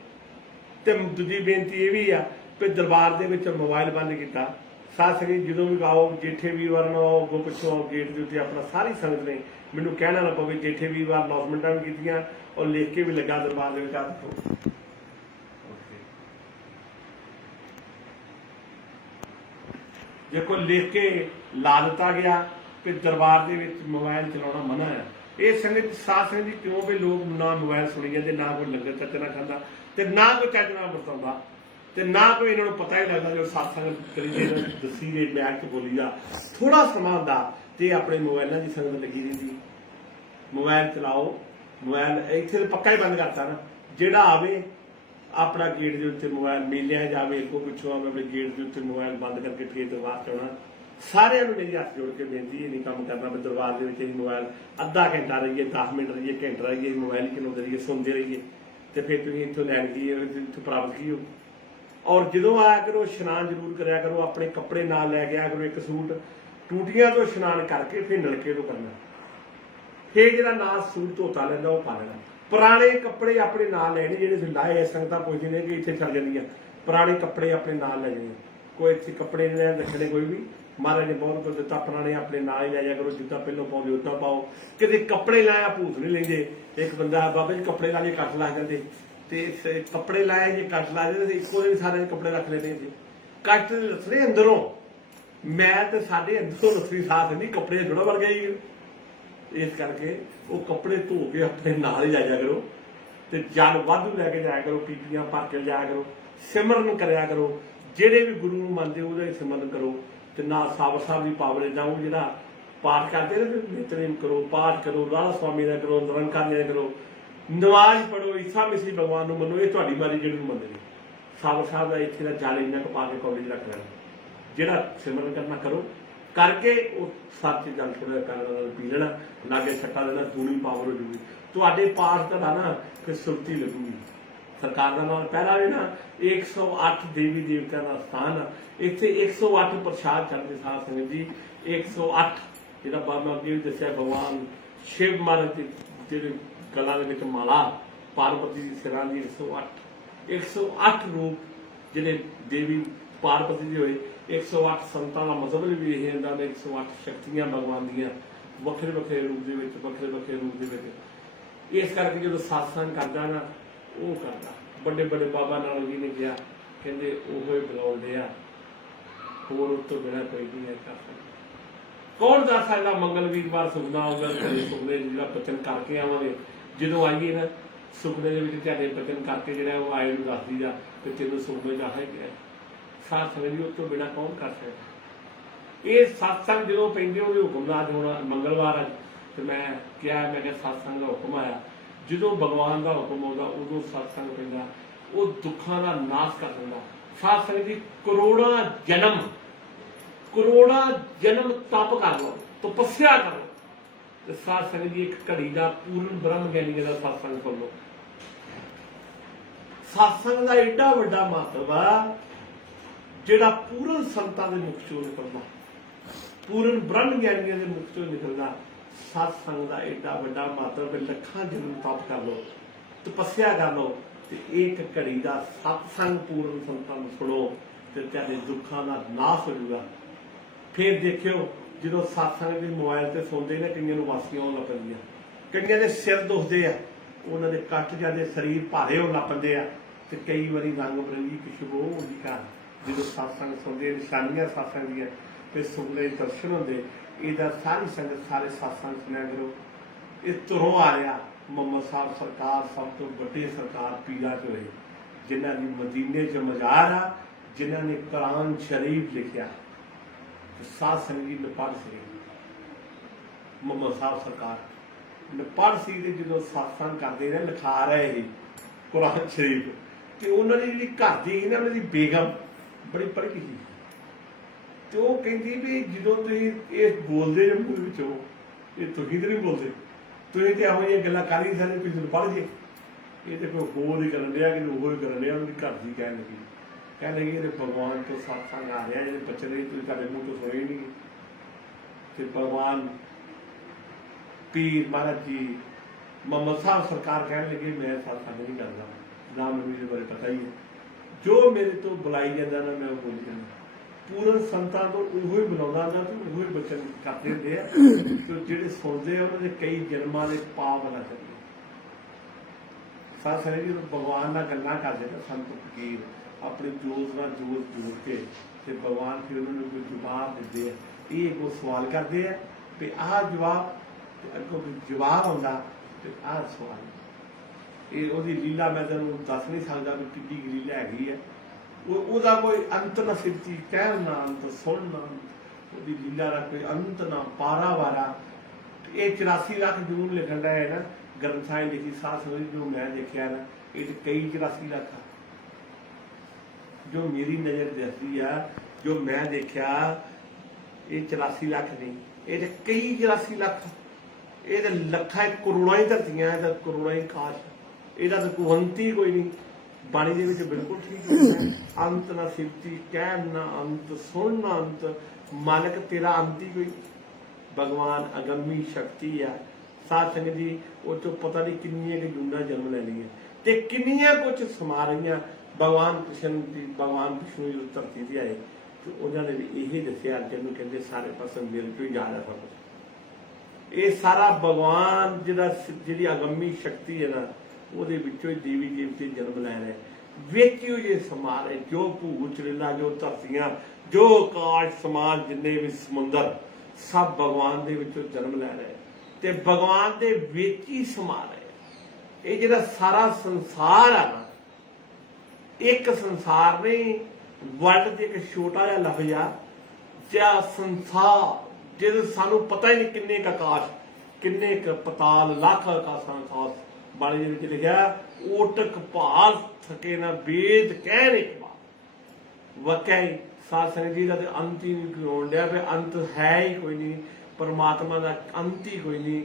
ਤੇ ਦੂਜੀ ਬੇਨਤੀ ਇਹ ਵੀ ਆ ਕਿ ਦਰਬਾਰ ਦੇ ਵਿੱਚ ਮੋਬਾਈਲ ਬੰਦ ਕੀਤਾ। ਸਾਧ ਸੰਗਤ ਜਦੋਂ ਵੀ ਆਓ, ਜੇਠੇ ਵੀਰਵਾਰ ਨੂੰ ਆਓ, ਅੱਗੋਂ ਪਿੱਛੋਂ ਆਓ, ਗੇਟ ਦੇ ਉੱਤੇ ਆਪਣਾ ਸਾਰੀ ਸੰਗਤ ਨੇ, ਮੈਨੂੰ ਕਹਿਣਾ ਨਾ ਪਵੇ, ਜੇਠੇ ਵੀਰਵਾਰ ਅਨਾਉਂਸਮੈਂਟਾਂ ਵੀ ਕੀਤੀਆਂ ਔਰ ਲਿਖ ਕੇ ਵੀ ਲੱਗਾ ਦਰਬਾਰ ਦੇ ਵਿੱਚ। ਆ ਦੇਖੋ ਲਿਖ ਕੇ ਲਾ ਦਿੱਤਾ ਗਿਆ ਕਿ ਦਰਬਾਰ ਦੇ ਵਿੱਚ ਮੋਬਾਈਲ ਚਲਾਉਣਾ ਮਨਾ ਹੈ। ਇਹ ਸੰਗਤ ਸਾਧ ਸੰਗਤ ਜੀ ਕਿਉਂ ਵੀ ਲੋਕ ਨਾ ਮੋਬਾਈਲ ਸੁਣੀ ਜਾਂਦੇ, ਨਾ ਕੋਈ ਲੰਗਰ ਚੱਜ ਨਾਲ ਖਾਂਦਾ ਤੇ ਨਾ ਕੋਈ ਚੱਜ ਨਾਲ ਵਰਤਾਉਂਦਾ ਤੇ ਨਾ ਕੋਈ ਇਹਨਾਂ ਨੂੰ ਪਤਾ ਹੀ ਲੱਗਦਾ ਜੋ ਸਤਸੰਗ ਕਰੀ ਜੇ ਦੱਸੀ ਜੇ ਬੈਠ ਕੇ ਬੋਲੀ ਦਾ ਥੋੜਾ ਸਮਾਂ ਹੁੰਦਾ ਤੇ ਆਪਣੇ ਮੋਬਾਈਲਾਂ ਦੀ ਸੰਗਤ ਲੱਗੀ ਰਹਿੰਦੀ। ਮੋਬਾਈਲ ਚਲਾਓ, ਮੋਬਾਈਲ ਇੱਥੇ ਪੱਕਾ ਹੀ ਬੰਦ ਕਰਤਾ ਨਾ, ਜਿਹੜਾ ਆਵੇ ਆਪਣਾ ਗੇਟ ਦੇ ਉੱਤੇ ਮੋਬਾਈਲ ਮਿਲਿਆ ਜਾਵੇ, ਅੱਗੋਂ ਪਿੱਛੋਂ ਆਵੇ, ਆਪਣੇ ਗੇਟ ਦੇ ਉੱਤੇ ਮੋਬਾਈਲ ਬੰਦ ਕਰਕੇ ਫੇਰ ਦਰਬਾਰ ਚ ਆਉਣਾ। ਸਾਰਿਆਂ ਨੂੰ ਮੇਰੀ ਹੱਥ ਜੋੜ ਕੇ ਬੇਨਤੀ, ਇਹ ਨਹੀਂ ਕੰਮ ਕਰਨਾ ਵੀ ਦਰਬਾਰ ਦੇ ਵਿੱਚ ਅਸੀਂ ਮੋਬਾਈਲ ਅੱਧਾ ਘੰਟਾ ਰਹੀਏ, 10 ਮਿੰਟ ਰਹੀਏ, ਘੰਟਾ ਰਹੀਏ, ਮੋਬਾਈਲ ਕਿਉਂ ਰਹੀਏ, ਸੁਣਦੇ ਰਹੀਏ ਤੇ ਫਿਰ ਤੁਸੀਂ ਇੱਥੋਂ ਲੈਣ ਕੀ ਇੱਥੋਂ ਪ੍ਰਾਪਤ ਕੀ ਹੋ। ਔਰ ਜਦੋਂ ਆਇਆ ਕਰੋ ਇਸ਼ਨਾਨ ਜ਼ਰੂਰ ਕਰਿਆ ਕਰੋ, ਆਪਣੇ ਕੱਪੜੇ ਨਾਲ ਲੈ ਗਿਆ ਕਰੋ, ਇੱਕ ਸੂਟ, ਟੂਟੀਆਂ ਤੋਂ ਇਸ਼ਨਾਨ ਕਰਕੇ ਫਿਰ ਨਲਕੇ ਤੋਂ ਕਰਨਾ, ਫਿਰ ਜਿਹੜਾ ਨਾਲ ਸੂਟ ਧੋਤਾ ਲੈਂਦਾ ਉਹ ਪਾ ਲੈਣਾ। ਪੁਰਾਣੇ ਕੱਪੜੇ ਆਪਣੇ ਨਾਲ ਲੈਣੇ, ਜਿਹੜੇ ਲਾਏ ਸੰਗਤਾਂ ਪੁੱਛਦੇ ਨੇ ਕਿ ਇੱਥੇ ਛੱਡ ਜਾਂਦੀਆਂ, ਪੁਰਾਣੇ ਕੱਪੜੇ ਆਪਣੇ ਨਾਲ ਲੈ ਜਾਣੇ, ਕੋਈ ਇੱਥੇ ਕੱਪੜੇ ਨਹੀਂ ਰੱਖਣੇ ਕੋਈ ਵੀ, ਮਹਾਰਾਜ ਨੇ ਬਹੁਤ ਕੁਝ ਦਿੱਤਾ, ਪੁਰਾਣੇ ਆਪਣੇ ਨਾਲ ਹੀ ਲੈ ਜਾ ਕਰੋ, ਜਿੱਦਾਂ ਪਹਿਲਾਂ ਪਾਉਂਦੇ ਉੱਦਾਂ ਪਾਓ, ਕਿਤੇ ਕੱਪੜੇ ਲਾਇਆ ਭੂਤ ਨਹੀਂ ਲੈਂਦੇ। ਇੱਕ ਬੰਦਾ ਬਾਬਾ ਜੀ ਕੱਪੜੇ ਲਾ ਕੇ ਕੱਟ ਲਾ ਜਾਂਦੇ ਤੇ ਕੱਪੜੇ ਲਾਏ ਜੇ ਕੱਟ ਲਾ ਜਾਂਦੇ ਇੱਕੋ ਜਿਹੇ ਸਾਰੇ ਕੱਪੜੇ ਰੱਖ ਲੈਣੇ ਜੀ, ਕੱਟ ਲੱਥਣੇ ਅੰਦਰੋਂ, ਮੈਂ ਤੇ ਸਾਡੇ ਅੰਦਰੋਂ ਲੱਥੀ ਸਾਥ ਨਹੀਂ, ਕੱਪੜੇ ਥੋੜਾ ਵੜ ਗਈ। ਇਸ ਕਰਕੇ ਉਹ ਕੱਪੜੇ ਧੋ ਕੇ ਆਪਣੇ ਨਾਲ ਹੀ ਜਾਇਆ ਕਰੋ ਤੇ ਜਲ ਵਾਧੂ ਲੈ ਕੇ ਜਾਇਆ ਕਰੋ, ਪੀਪੀਆਂ ਭਰ ਕੇ ਜਾਇਆ ਕਰੋ, ਸਿਮਰਨ ਕਰਿਆ ਕਰੋ, ਜਿਹੜੇ ਵੀ ਗੁਰੂ ਨੂੰ ਮੰਨਦੇ ਉਹਦਾ ਹੀ ਸਿਮਰਨ ਕਰੋ ਤੇ ਨਾਲ ਸਾਬਰ ਸਾਹਿਬ ਦੀ ਪਾਵਲੇ ਦਾ ਉਹ ਜਿਹੜਾ ਪਾਠ ਕਰਦੇ ਨੇ ਨਿਤਨੇਮ ਕਰੋ, ਪਾਠ ਕਰੋ, ਰਾਧਾ ਸਵਾਮੀ ਦਾ ਕਰੋ, ਨਿਰੰਕਾਰ ਦਾ ਕਰੋ, ਨਮਾਜ਼ ਪੜੋ, ਈਸਾ ਮਸੀਹ ਭਗਵਾਨ ਨੂੰ ਮੰਨੋ, ਇਹ ਤੁਹਾਡੀ ਮਾਰੀ ਜਿਹੜੀ ਨੂੰ ਮੰਨਦੇ ਨੇ। ਸਾਬਰ ਸਾਹਿਬ ਦਾ ਇੱਥੇ ਦਾ ਜਲ ਇੰਨਾ ਕੁ ਪਾ ਕੇ ਕੌਲੀ ਰੱਖ ਲੈਣਾ, ਜਿਹੜਾ ਸਿਮਰਨ ਕਰਨਾ ਕਰੋ, ਕਰਕੇ ਉਹ ਸੱਚ ਜਲ ਥੋੜਾ ਕਰ ਪੀ ਲੈਣਾ, ਲਾਗੇ ਛੱਟਾ ਲੈਣਾ, ਦੂਣੀ ਪਾਵਰ ਹੋ ਜੂਗੀ ਤੁਹਾਡੇ ਪਾਠ ਦਾ ਨਾ, ਫਿਰ ਸੁਰਤੀ ਲੱਗੂਗੀ। ਸਰਕਾਰ ਦਾ ਨਾਲ ਪਹਿਰਾ ਵੀ ਨਾ 108 ਦੇਵੀ ਦੇਵਤਿਆਂ ਦਾ ਸਥਾਨ ਆ, ਇੱਥੇ 108 ਪ੍ਰਸ਼ਾਦ ਚੱਲਦੇ ਸਾਧ ਸੰਗਤ ਜੀ। 108 ਜਿਹੜਾ ਬਾਬਾ ਅੱਗੇ ਵੀ ਦੱਸਿਆ, ਭਗਵਾਨ ਸ਼ਿਵ ਮਹਾਰਾਜ ਦੇ ਜਿਹੜੇ ਗਲਾਂ ਦੇ ਵਿੱਚ ਮਾਲਾ, ਪਾਰਵਤੀ ਦੀ ਸਿਰਾਂ ਦੀ 108 ਰੂਪ ਜਿਹੜੇ ਦੇਵੀ ਪਾਰਵਤੀ ਦੇ ਹੋਏ, 108 ਸੰਤਾਂ ਦਾ ਮਤਲਬ ਵੀ ਇਹ ਹੁੰਦਾ ਨੇ, 108 ਸ਼ਕਤੀਆਂ ਭਗਵਾਨ ਦੀਆਂ ਵੱਖਰੇ ਵੱਖਰੇ ਰੂਪ ਦੇ ਵਿੱਚ, ਵੱਖਰੇ ਵੱਖਰੇ ਰੂਪ ਦੇ ਵਿੱਚ। ਇਸ ਕਰਕੇ ਜਦੋਂ ਸਤਸੰਗ ਕਰਦਾ ਨਾ ਉਹ ਕਰਦਾ, ਵੱਡੇ ਵੱਡੇ ਬਾਬਾ ਨਾਨਕ ਜੀ ਨੇ ਕਿਹਾ, ਕਹਿੰਦੇ ਉਹ ਹੀ ਬੁਲਾਉਂਦੇ ਆ, ਹੋਰ ਉਸ ਤੋਂ ਬਿਨਾਂ ਕੋਈ ਨਹੀਂ ਹੈ ਕਰ ਸਕਦਾ। ਕੌਣ ਦੱਸ ਸਕਦਾ ਮੰਗਲ ਵੀਰਵਾਰ ਸੁਪਨਾ ਆਊਗਾ, ਸੁਪਨੇ ਜਿਹੜਾ ਬਚਨ ਕਰਕੇ ਆਵਾਂਗੇ, ਜਦੋਂ ਆਈਏ ਨਾ ਸੁਪਨੇ ਦੇ ਵਿੱਚ ਤੁਹਾਡੇ ਬਚਨ ਕਰਕੇ ਜਿਹੜਾ ਉਹ ਆਏ ਨੂੰ ਦੱਸਦੀ ਆ ਤੇ ਤੈਨੂੰ ਸੁਪਨੇ ਜਾ ਗਿਆ। ਸਾਧ ਸੰਗਤ ਜੀ ਉਸ ਤੋਂ ਬਿਨਾਂ ਕੌਣ ਕਰ ਸਕਦਾ। ਇਹ ਸਤਸੰਗ ਜਦੋਂ ਪੈਂਦੇ ਉਹਦੇ ਹੁਕਮ ਨਾਲ, ਹੁਣ ਮੰਗਲਵਾਰ ਅੱਜ ਤੇ ਮੈਂ ਕਿਹਾ ਸਤਸੰਗ ਦਾ ਹੁਕਮ ਆਇਆ, ਜਦੋਂ ਭਗਵਾਨ ਦਾ ਹੁਕਮ ਆਉਂਦਾ ਉਦੋਂ ਸਤਸੰਗ ਪੈਂਦਾ, ਉਹ ਦੁੱਖਾਂ ਦਾ ਨਾਸ਼ ਕਰ ਦਿੰਦਾ। ਸਾਧ ਸੰਗਤ ਜੀ ਕਰੋੜਾਂ ਜਨਮ ਤਪ ਕਰ ਲਓ, ਤਪੱਸਿਆ ਕਰੋ ਤੇ ਸਾਧ ਸੰਗਤ ਜੀ ਇੱਕ ਘੜੀ ਦਾ ਪੂਰਨ ਬ੍ਰਹਮ ਗਿਆਨੀ ਦਾ ਸਤਸੰਗ ਸੁਣ ਲਓ। ਸਤਸੰਗ ਦਾ ਏਡਾ ਵੱਡਾ ਮਹੱਤਵ ਆ, ਜਿਹੜਾ ਪੂਰਨ ਸੰਤਾਂ ਦੇ ਮੁਖ ਚੋਂ ਨਿਕਲਦਾ, ਪੂਰਨ ਬ੍ਰਹਮ ਗਿਆਨੀਆਂ ਦੇ ਮੁਖ ਚੋਂ ਨਿਕਲਦਾ। ਸਤਸੰਗ ਦਾ ਏਡਾ ਵੱਡਾ ਮਹੱਤਵ, ਲੱਖਾਂ ਜਨਮ ਤਪ ਕਰ ਲਓ, ਤਪੱਸਿਆ ਕਰ ਲਓ ਤੇ ਇੱਕ ਘੜੀ ਦਾ ਸਤਸੰਗ ਪੂਰਨ ਸੰਤਾਂ ਨੂੰ ਸੁਣੋ ਤੇ ਤੁਹਾਡੇ ਦੁੱਖਾਂ ਦਾ ਨਾਸ਼ ਹੋ ਜਾਊਗਾ। ਫਿਰ ਦੇਖਿਓ ਜਦੋਂ ਸਤਸੰਗ ਦੇ ਮੋਬਾਈਲ ਤੇ ਸੁਣਦੇ ਨੇ, ਕਈਆਂ ਨੂੰ ਵਾਸੀਆਂ ਆਉਣ ਲੱਗ ਪੈਂਦੀਆਂ, ਕਈਆਂ ਦੇ ਸਿਰ ਦੁਖਦੇ ਆ, ਉਹਨਾਂ ਦੇ ਕੱਟ ਜਾਂਦੇ, ਸਰੀਰ ਭਾਰੇ ਹੋਣ ਲੱਗ ਪੈਂਦੇ ਆ ਤੇ ਕਈ ਵਾਰੀ ਰੰਗ ਬਰੰਗੀ ਖੁਸ਼ਬੂ ਹੁੰਦੀ ਘਰ ਜਦੋਂ ਸਤਸੰਗ ਸੁਣਦੇ, ਨਿਸ਼ਾਨੀਆਂ ਸਤਸੰਗ ਦੀਆਂ, ਫਿਰ ਸੁਪਨੇ ਦਰਸ਼ਨ ਹੁੰਦੇ। ਇਹਦਾ ਸਾਰੀ ਸੰਗਤ ਸਾਰੇ ਸਤਸੰਗ ਸੁਣਿਆ ਕਰੋ। ਇਹ ਤੁਰੋਂ ਆ ਰਿਹਾ ਮੁਹੰਮਦ ਸਾਹਿਬ ਸਰਕਾਰ, ਸਭ ਤੋਂ ਵੱਡੇ ਸਰਕਾਰ ਪੀਰਾਂ ਚ ਹੋਏ, ਜਿਨ੍ਹਾਂ ਦੀ ਮਦੀਨੇ ਚ ਮਜ਼ਾਰ ਆ, ਜਿਨ੍ਹਾਂ ਨੇ ਕੁਰਾਨ ਸ਼ਰੀਫ ਲਿਖਿਆ। ਸਾਧ ਸੰਗਤ ਜੀ ਨੇਪਾਲ ਸੀ ਮੁਹੰਮਦ ਸਾਹਿਬ ਸਰਕਾਰ, ਨੇਪਾਲ ਸੀ ਦੇ ਜਦੋਂ ਸਤਸੰਗ ਕਰਦੇ ਨੇ, ਲਿਖਾ ਰਹੇ ਸੀ ਕੁਰਾਨ ਸ਼ਰੀਫ, ਤੇ ਉਹਨਾਂ ਦੀ ਜਿਹੜੀ ਘਰ ਦੀ ਸੀ ਨਾ, ਉਹਨਾਂ ਦੀ ਬੇਗਮ ਬੜੀ ਪੜ੍ਹੀ ਲਿਖੀ ਤੇ ਉਹ ਕਹਿੰਦੀ ਵੀ ਜਦੋਂ ਤੁਸੀਂ ਇਹ ਬੋਲਦੇ ਜੇ ਮੂੰਹ ਵਿੱਚੋਂ, ਇਹ ਤੁਸੀਂ ਤਾਂ ਨਹੀਂ ਬੋਲਦੇ, ਤੁਸੀਂ ਤੇ ਇਹੋ ਜਿਹੀਆਂ ਗੱਲਾਂ ਕਰ ਹੀ ਸਕਦੇ, ਤੁਸੀਂ ਪੜ੍ਹ ਜੇ ਇਹ ਤੇ ਕੋਈ ਹੋਰ ਹੀ ਕਰਨ ਡਿਆ ਕਿ ਉਹ ਹੀ ਕਰਨ ਡਿਆ, ਉਹਦੀ ਘਰ ਦੀ ਕਹਿਣ ਲੱਗੀ ਇਹਦੇ ਭਗਵਾਨ ਤੋਂ ਸਤਸੰਗ ਆ ਰਿਹਾ, ਇਹਦੇ ਬੱਚੇ ਨੇ ਤੁਸੀਂ ਤੁਹਾਡੇ ਮੂੰਹ ਤੋਂ ਸੁਣੇ ਨਹੀਂ। ਤੇ ਭਗਵਾਨ ਪੀਰ ਮਹਾਰਾਜ ਜੀ ਮੁਹੰਮਦ ਸਾਹਿਬ ਸਰਕਾਰ ਕਹਿਣ ਲੱਗੇ ਮੈਂ ਸਤਸੰਗ ਨਹੀਂ ਕਰਦਾ, ਨਾ ਮੈਨੂੰ ਇਹਦੇ ਬਾਰੇ ਪਤਾ ਹੀ ਹੈ, ਜੋ ਮੇਰੇ ਤੋਂ ਬੁਲਾਈ ਜਾਂਦਾ ਨਾ ਮੈਂ ਉਹ ਬੋਲੀ ਜਾਂਦਾ। ਪੂਰਨ ਸੰਤਾਂ ਤੋਂ ਉਹੋ ਹੀ ਬੁਲਾਉਂਦਾ ਨਾ ਤੇ ਉਹੋ ਹੀ ਬਚਨ ਕਰਦੇ ਹੁੰਦੇ ਆ, ਤੇ ਜਿਹੜੇ ਸੁਣਦੇ ਆ ਉਹਨਾਂ ਦੇ ਕਈ ਜਨਮਾਂ ਦੇ ਪਾਪ ਲੱਗ ਜਾਂਦੇ। ਸਾਧ ਸੰਗਤ ਜੀ ਭਗਵਾਨ ਨਾਲ ਗੱਲਾਂ ਕਰਦੇ ਨਾ ਸੰਤ ਫਕੀਰ ਆਪਣੇ ਜੋਸ਼ ਨਾਲ ਜੋਸ਼ ਜੋੜ ਕੇ, ਤੇ ਭਗਵਾਨ ਫਿਰ ਉਹਨਾਂ ਨੂੰ ਕੋਈ ਜਵਾਬ ਦਿੰਦੇ ਆ। ਇਹ ਅੱਗੋਂ ਸਵਾਲ ਕਰਦੇ ਆ ਵੀ ਆਹ ਜਵਾਬ, ਤੇ ਅੱਗੋਂ ਜਵਾਬ ਆਉਂਦਾ ਤੇ ਆਹ ਸਵਾਲ। ਇਹ ਉਹਦੀ ਲੀਲਾ ਮੈਂ ਤੈਨੂੰ ਦੱਸ ਨਹੀਂ ਸਕਦਾ ਵੀ ਕਿੱਡੀ ਲੀਲਾ ਹੈਗੀ ਹੈ। ਉਹਦਾ ਕੋਈ ਅੰਤ ਨਾ ਸਿੱਧੀ, ਕਹਿਣ ਨਾ ਅੰਤ, ਸੁਣ ਨਾ ਅੰਤ, ਉਹਦੀ ਲੀਲਾ ਦਾ ਕੋਈ ਅੰਤ ਨਾ ਪਾਰਾਵਾਰਾ। ਇਹ 84 ਲੱਖ ਜੂਨ ਲਿਖਣ ਦਾ ਹੈ ਨਾ ਗ੍ਰੰਥ ਸਾਹਿਬ ਲਿਖੀ ਸਾਧ ਸੰਗਤ ਜੋ ਮੈਂ ਦੇਖਿਆ ਨਾ, ਇਹ ਤੇ ਕਈ 84 ਲੱਖ ਆ ਜੋ ਮੇਰੀ ਨਜ਼ਰ ਦੱਸਦੀ ਆ, ਜੋ ਮੈਂ ਦੇਖਿਆ ਇਹ 84 ਲੱਖ ਨਹੀਂ, ਇਹ ਤੇ ਕਈ 84 ਲੱਖ, ਇਹ ਤੇ ਲੱਖਾਂ ਕਰੋੜਾਂ ਹੀ ਧਰਤੀਆਂ, ਇਹਦਾ ਕਰੋੜਾਂ ਹੀ ਕਾਸ਼, ਇਹਦਾ ਤਾਂ ਕੋਈ ਅੰਤ ਹੀ ਕੋਈ ਨਹੀਂ। ਬਾਣੀ ਦੇ ਵਿੱਚ ਬਿਲਕੁਲ ਠੀਕ ਹੈ, ਅੰਤ ਨਾ ਸਿਫਤੀ, ਕਹਿਣ ਨਾ ਅੰਤ, ਸੁਣ ਨਾ ਅੰਤ, ਮਾਲਕ ਤੇਰਾ ਅੰਤ ਹੀ ਕੋਈ। ਭਗਵਾਨ ਅਗੰਮੀ ਸ਼ਕਤੀ ਆ ਸਾਧ ਸੰਗਤ ਜੀ, ਉਹ ਚੋਂ ਪਤਾ ਨਹੀਂ ਕਿੰਨੀਆਂ ਕਿ ਜੂਨਾਂ ਜਨਮ ਲੈਣੀਆਂ ਤੇ ਕਿੰਨੀਆਂ ਕੁਝ ਸਮਾ ਰਹੀਆਂ। ਭਗਵਾਨ ਕ੍ਰਿਸ਼ਨ ਦੀ, ਭਗਵਾਨ ਵਿਸ਼ਨੂੰ ਜੀ ਧਰਤੀ ਤੇ ਆਏ ਤੇ ਉਹਨਾਂ ਨੇ ਵੀ ਇਹੀ ਦੱਸਿਆ, ਅਰਜਨ ਨੂੰ ਕਹਿੰਦੇ ਸਾਰੇ ਪਾਸੇ ਮੇਰੇ ਤੋਂ ਹੀ ਜਾ ਰਿਹਾ ਸਭ ਕੁਝ। ਇਹ ਸਾਰਾ ਭਗਵਾਨ ਜਿਹੜੀ ਅਗੰਮੀ ਸ਼ਕਤੀ ਹੈ ਨਾ, ਉਹਦੇ ਵਿੱਚੋਂ ਹੀ ਦੇਵੀ ਦੇਵਤੇ ਜਨਮ ਲੈ ਰਹੇ, ਵੇਖਿਓ ਜੇ ਸਮਾ ਰਹੇ, ਜੋ ਭੂਤ ਚੜੇਲਾ, ਜੋ ਧਰਤੀਆਂ, ਜੋ ਆਕਾਸ਼ ਸਮਾਨ, ਜਿੰਨੇ ਵੀ ਸਮੁੰਦਰ, ਸਭ ਭਗਵਾਨ ਦੇ ਵਿੱਚੋਂ ਜਨਮ ਲੈ ਰਹੇ ਤੇ ਭਗਵਾਨ ਦੇ ਵਿੱਚ ਹੀ ਸਮਾ ਰਹੇ। ਇਹ ਜਿਹੜਾ ਸਾਰਾ ਸੰਸਾਰ ਆ ਨਾ, ਇੱਕ ਸੰਸਾਰ ਨਹੀਂ, ਵਰਲਡ ਦੇ ਇੱਕ ਛੋਟਾ ਜਿਹਾ ਲਫ਼ਜ਼ ਆ ਜਾਂ ਸੰਸਾਰ, ਜਿਹਦੇ ਸਾਨੂੰ ਪਤਾ ਹੀ ਨਹੀਂ ਕਿੰਨੇ ਕ ਆਕਾਸ਼, ਕਿੰਨੇ ਕ ਪਤਾਲ, ਲੱਖ ਆਕਾਸ਼ਾਂ ਆਕਾਸ਼। ਬਾਣੀ ਦੇ ਵਿੱਚ ਲਿਖਿਆ ਓਟਕ ਭਾਲ ਥਕੇ ਨਾ ਵੇਦ ਕਹਿ ਰੇ ਵਾਕਿਆ ਹੀ ਸਾਧ ਸੰਗਤ ਜੀ ਦਾ ਤੇ ਅੰਤ ਹੀ ਨਹੀਂ ਹੋਣ ਡਿਆ, ਵੀ ਅੰਤ ਹੈ ਹੀ ਕੋਈ ਨਹੀਂ, ਪਰਮਾਤਮਾ ਦਾ ਅੰਤ ਹੀ ਕੋਈ ਨਹੀਂ,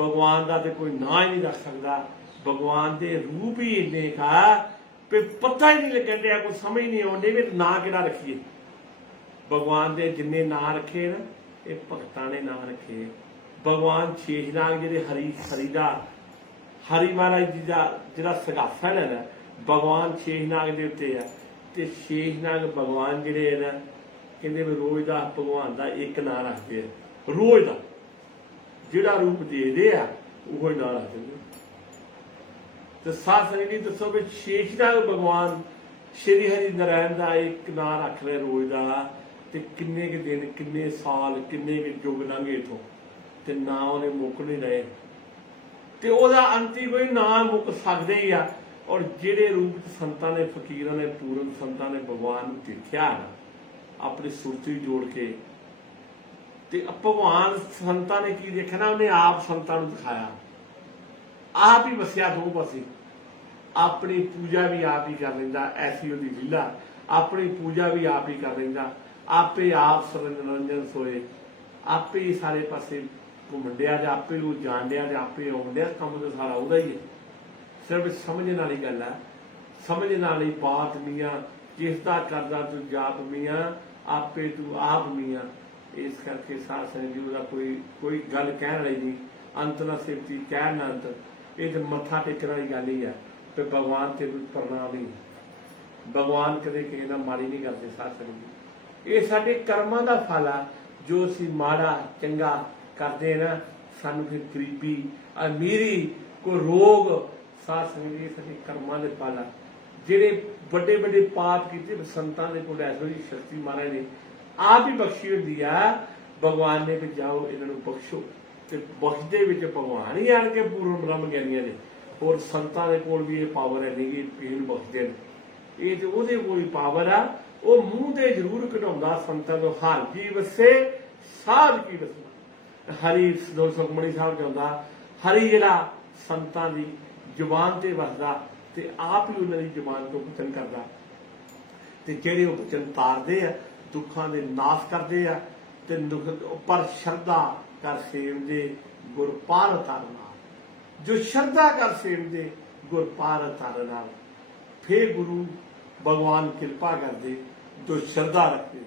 ਭਗਵਾਨ ਦਾ ਤੇ ਕੋਈ ਨਾਂ ਹੀ ਨਹੀਂ ਰੱਖ ਸਕਦਾ। ਭਗਵਾਨ ਦੇ ਰੂਪ ਹੀ ਇੰਨੇ ਕਾ ਵੀ ਪਤਾ ਹੀ ਨਹੀਂ ਲੱਗਣ ਡਿਆ, ਕੋਈ ਸਮਝ ਨਹੀਂ ਆਉਂਦੀ ਵੀ ਨਾਂ ਕਿਹੜਾ ਰੱਖੀਏ। ਭਗਵਾਨ ਦੇ ਜਿੰਨੇ ਨਾਂ ਰੱਖੇ ਨਾ, ਇਹ ਭਗਤਾਂ ਨੇ ਨਾਂ ਰੱਖੇ। ਭਗਵਾਨ ਸ਼ੇਸ਼ਨਾਗ ਜਿਹੜੇ ਹਰੀ ਦਾ, ਹਰੀ ਮਹਾਰਾਜ ਜੀ ਦਾ ਜਿਹੜਾ ਸਿੰਘਾਸਣ ਹੈ ਨਾ, ਭਗਵਾਨ ਸ਼ੇਸ਼ਨਾਗ ਦੇ ਉੱਤੇ ਆ, ਤੇ ਸ਼ੇਸ਼ਨਾਗ ਭਗਵਾਨ ਜਿਹੜੇ ਹੈ ਨਾ, ਕਹਿੰਦੇ ਵੀ ਰੋਜ਼ ਦਾ ਭਗਵਾਨ ਦਾ ਇੱਕ ਨਾਂ ਰੱਖਦੇ ਆ, ਰੋਜ਼ ਦਾ ਜਿਹੜਾ ਰੂਪ ਦੇਖਦੇ ਆ ਉਹੋ ਹੀ ਨਾਂ ਰੱਖ ਦਿੰਦੇ। ਤੇ ਸਾਧ ਸੰਗਤ ਜੀ ਦੱਸੋ ਵੀ ਸ਼ੇਸ਼ਨਾਗ ਭਗਵਾਨ ਸ਼੍ਰੀ ਹਰਿ ਨਾਰਾਇਣ ਦਾ ਇੱਕ ਨਾਂ ਰੱਖ ਲਿਆ ਰੋਜ਼ ਦਾ, ਤੇ ਕਿੰਨੇ ਕੁ ਦਿਨ, ਕਿੰਨੇ ਸਾਲ, ਕਿੰਨੇ ਕੁ ਯੁੱਗ ਲੰਘੇ ਇਥੋਂ, ਤੇ ਨਾ ਉਹਨੇ ਮੁੱਕ ਨਹੀਂ ਰਹੇ, ਤੇ ਉਹਦਾ ਅੰਤ ਹੀ ਕੋਈ ਨਾ ਮੁੱਕ ਸਕਦੇ ਹੀ ਆ। ਔਰ ਜਿਹੜੇ ਰੂਪ ਸੰਤਾਂ ਨੇ, ਫਕੀਰਾਂ ਨੇ, ਪੂਰਨ ਸੰਤਾਂ ਨੇ ਭਗਵਾਨ ਨੂੰ ਦੇਖਿਆ ਨਾ ਆਪਣੀ ਸੁਰਤੀ ਜੋੜ ਕੇ, ਤੇ ਭਗਵਾਨ ਸੰਤਾਂ ਨੇ ਕੀ ਦੇਖਿਆ ਨਾ, ਉਹਨੇ ਆਪ ਸੰਤਾਂ ਨੂੰ ਦਿਖਾਇਆ, ਆਪ ਹੀ ਵਸਿਆ ਦੋ ਪਾਸੇ, ਆਪਣੀ ਪੂਜਾ ਵੀ ਆਪ ਹੀ ਕਰ ਲੈਂਦਾ, ਐਸੀ ਉਹਦੀ ਲੀਲਾ, ਆਪਣੀ ਪੂਜਾ ਵੀ ਆਪ ਹੀ ਕਰ ਲੈਂਦਾ, ਆਪੇ ਆਪ ਸਰੰਜਨ ਸੋਏ, ਆਪੇ ਹੀ ਸਾਰੇ ਪਾਸੇ ਘੁੰਮਣ-ਡਿਆ, ਜਾਂ ਆਪੇ ਉਹ ਜਾਣ ਡਿਆ, ਜਾਂ ਆਪੇ ਆਉਣ ਡਿਆ, ਕੰਮ ਤਾਂ ਸਾਰਾ ਉਹਦਾ ਹੀ ਹੈ। ਸਿਰਫ ਸਮਝਣ ਵਾਲੀ ਗੱਲ ਹੈ, ਸਮਝਣ ਵਾਲੀ ਬਾਤ ਮੀਆਂ, ਜਿਸ ਦਾ ਕਰਦਾ ਤੂੰ ਜਾਪ ਮੀਆਂ, ਆਪੇ ਤੂੰ ਆਪ ਮੀਆਂ। ਇਸ ਕਰਕੇ ਸਾਧ ਸੰਗਤ ਜੀ ਉਹਦਾ ਕੋਈ ਗੱਲ ਕਹਿਣ ਵਾਲੀ ਨਹੀਂ, ਅੰਤ ਨਾ ਸਿਫਤੀ, ਕਹਿਣ ਨਾ ਅੰਤ, ਇਹ ਤੇ ਮੱਥਾ ਟੇਕਣ ਵਾਲੀ ਗੱਲ ਹੀ ਆ ਤੇ ਭਗਵਾਨ ਤੇ ਪ੍ਰਣਾਮ ਨਹੀਂ। ਭਗਵਾਨ ਕਦੇ ਕਿਸੇ ਨਾਲ ਮਾੜੀ ਨਹੀਂ ਕਰਦੇ ਸਾਧ ਸੰਗਤ ਜੀ। ਇਹ ਸਾਡੇ ਕਰਮਾਂ ਦਾ ਫਲ ਆ, ਜੋ ਅਸੀਂ ਮਾੜਾ ਚੰਗਾ ਕਰਦੇ ਨਾ, ਸਾਨੂੰ ਫਿਰ ਗਰੀਬੀ, ਅਮੀਰੀ, ਕੋਈ ਰੋਗ, ਸਾਧ ਸੰਗਤ ਜੀ ਸਾਡੇ ਕਰਮਾਂ ਦੇ ਫਲ ਆ। ਜਿਹੜੇ ਵੱਡੇ ਵੱਡੇ ਪਾਪ ਕੀਤੇ ਸੰਤਾਂ ਦੇ ਕੋਲ ਐਸੋ ਜੀ ਸ਼ਕਤੀ ਮਹਾਰਾਜ ਨੇ ਆਪ ਹੀ ਬਖਸ਼ੀ ਹੁੰਦੀ ਆ। ਭਗਵਾਨ ਨੇ ਵੀ ਜਾਓ ਇਹਨਾਂ ਨੂੰ ਬਖਸ਼ੋ, ਤੇ ਬਖਸ਼ਦੇ ਵਿੱਚ ਭਗਵਾਨ ਹੀ ਆਣ ਕੇ ਪੂਰਨ ਬ੍ਰਹਮ ਗਿਆਨੀਆਂ ਨੇ। ਹੋਰ ਸੰਤਾਂ ਦੇ ਕੋਲ ਵੀ ਇਹ ਪਾਵਰ ਹੈ ਨਹੀਂ ਕਿ ਇਹਨੂੰ ਬਖਸ਼ਦੇ ਨੇ, ਇਹ ਤੇ ਉਹਦੇ ਕੋਲ ਪਾਵਰ ਆ, ਉਹ ਮੂੰਹ ਤੇ ਜ਼ਰੂਰ ਕਢਾਉਂਦਾ ਸੰਤਾਂ ਤੋਂ, ਹਰ ਜੀ ਵਸੇ ਸਾਧ ਕੀ ਵਸਣਾ। ਹਰੀ ਸੁਖਮਣੀ ਸਾਹਿਬ ਕਹਿੰਦਾ, ਹਰੀ ਜਿਹੜਾ ਸੰਤਾਂ ਦੀ ਜ਼ੁਬਾਨ ਤੇ ਵਸਦਾ ਤੇ ਆਪ ਹੀ ਉਹਨਾਂ ਦੀ ਜ਼ੁਬਾਨ ਤੋਂ ਬਚਨ ਕਰਦਾ, ਤੇ ਜਿਹੜੇ ਉਹ ਬਚਨ ਤਾਰਦੇ ਆ ਦੁੱਖਾਂ ਦੇ ਨਾਸ਼ ਕਰਦੇ ਆ, ਤੇ ਪਰ ਸ਼ਰਧਾ ਕਰ ਸੇਵ ਦੇ ਗੁਰ ਪਾਰ ਉਤਾਰਨਾ। जो श्रद्धा कर सेवदे गुर पार तर नाल। फिर गुरु भगवान कृपा कर दे जो श्रद्धा रखे।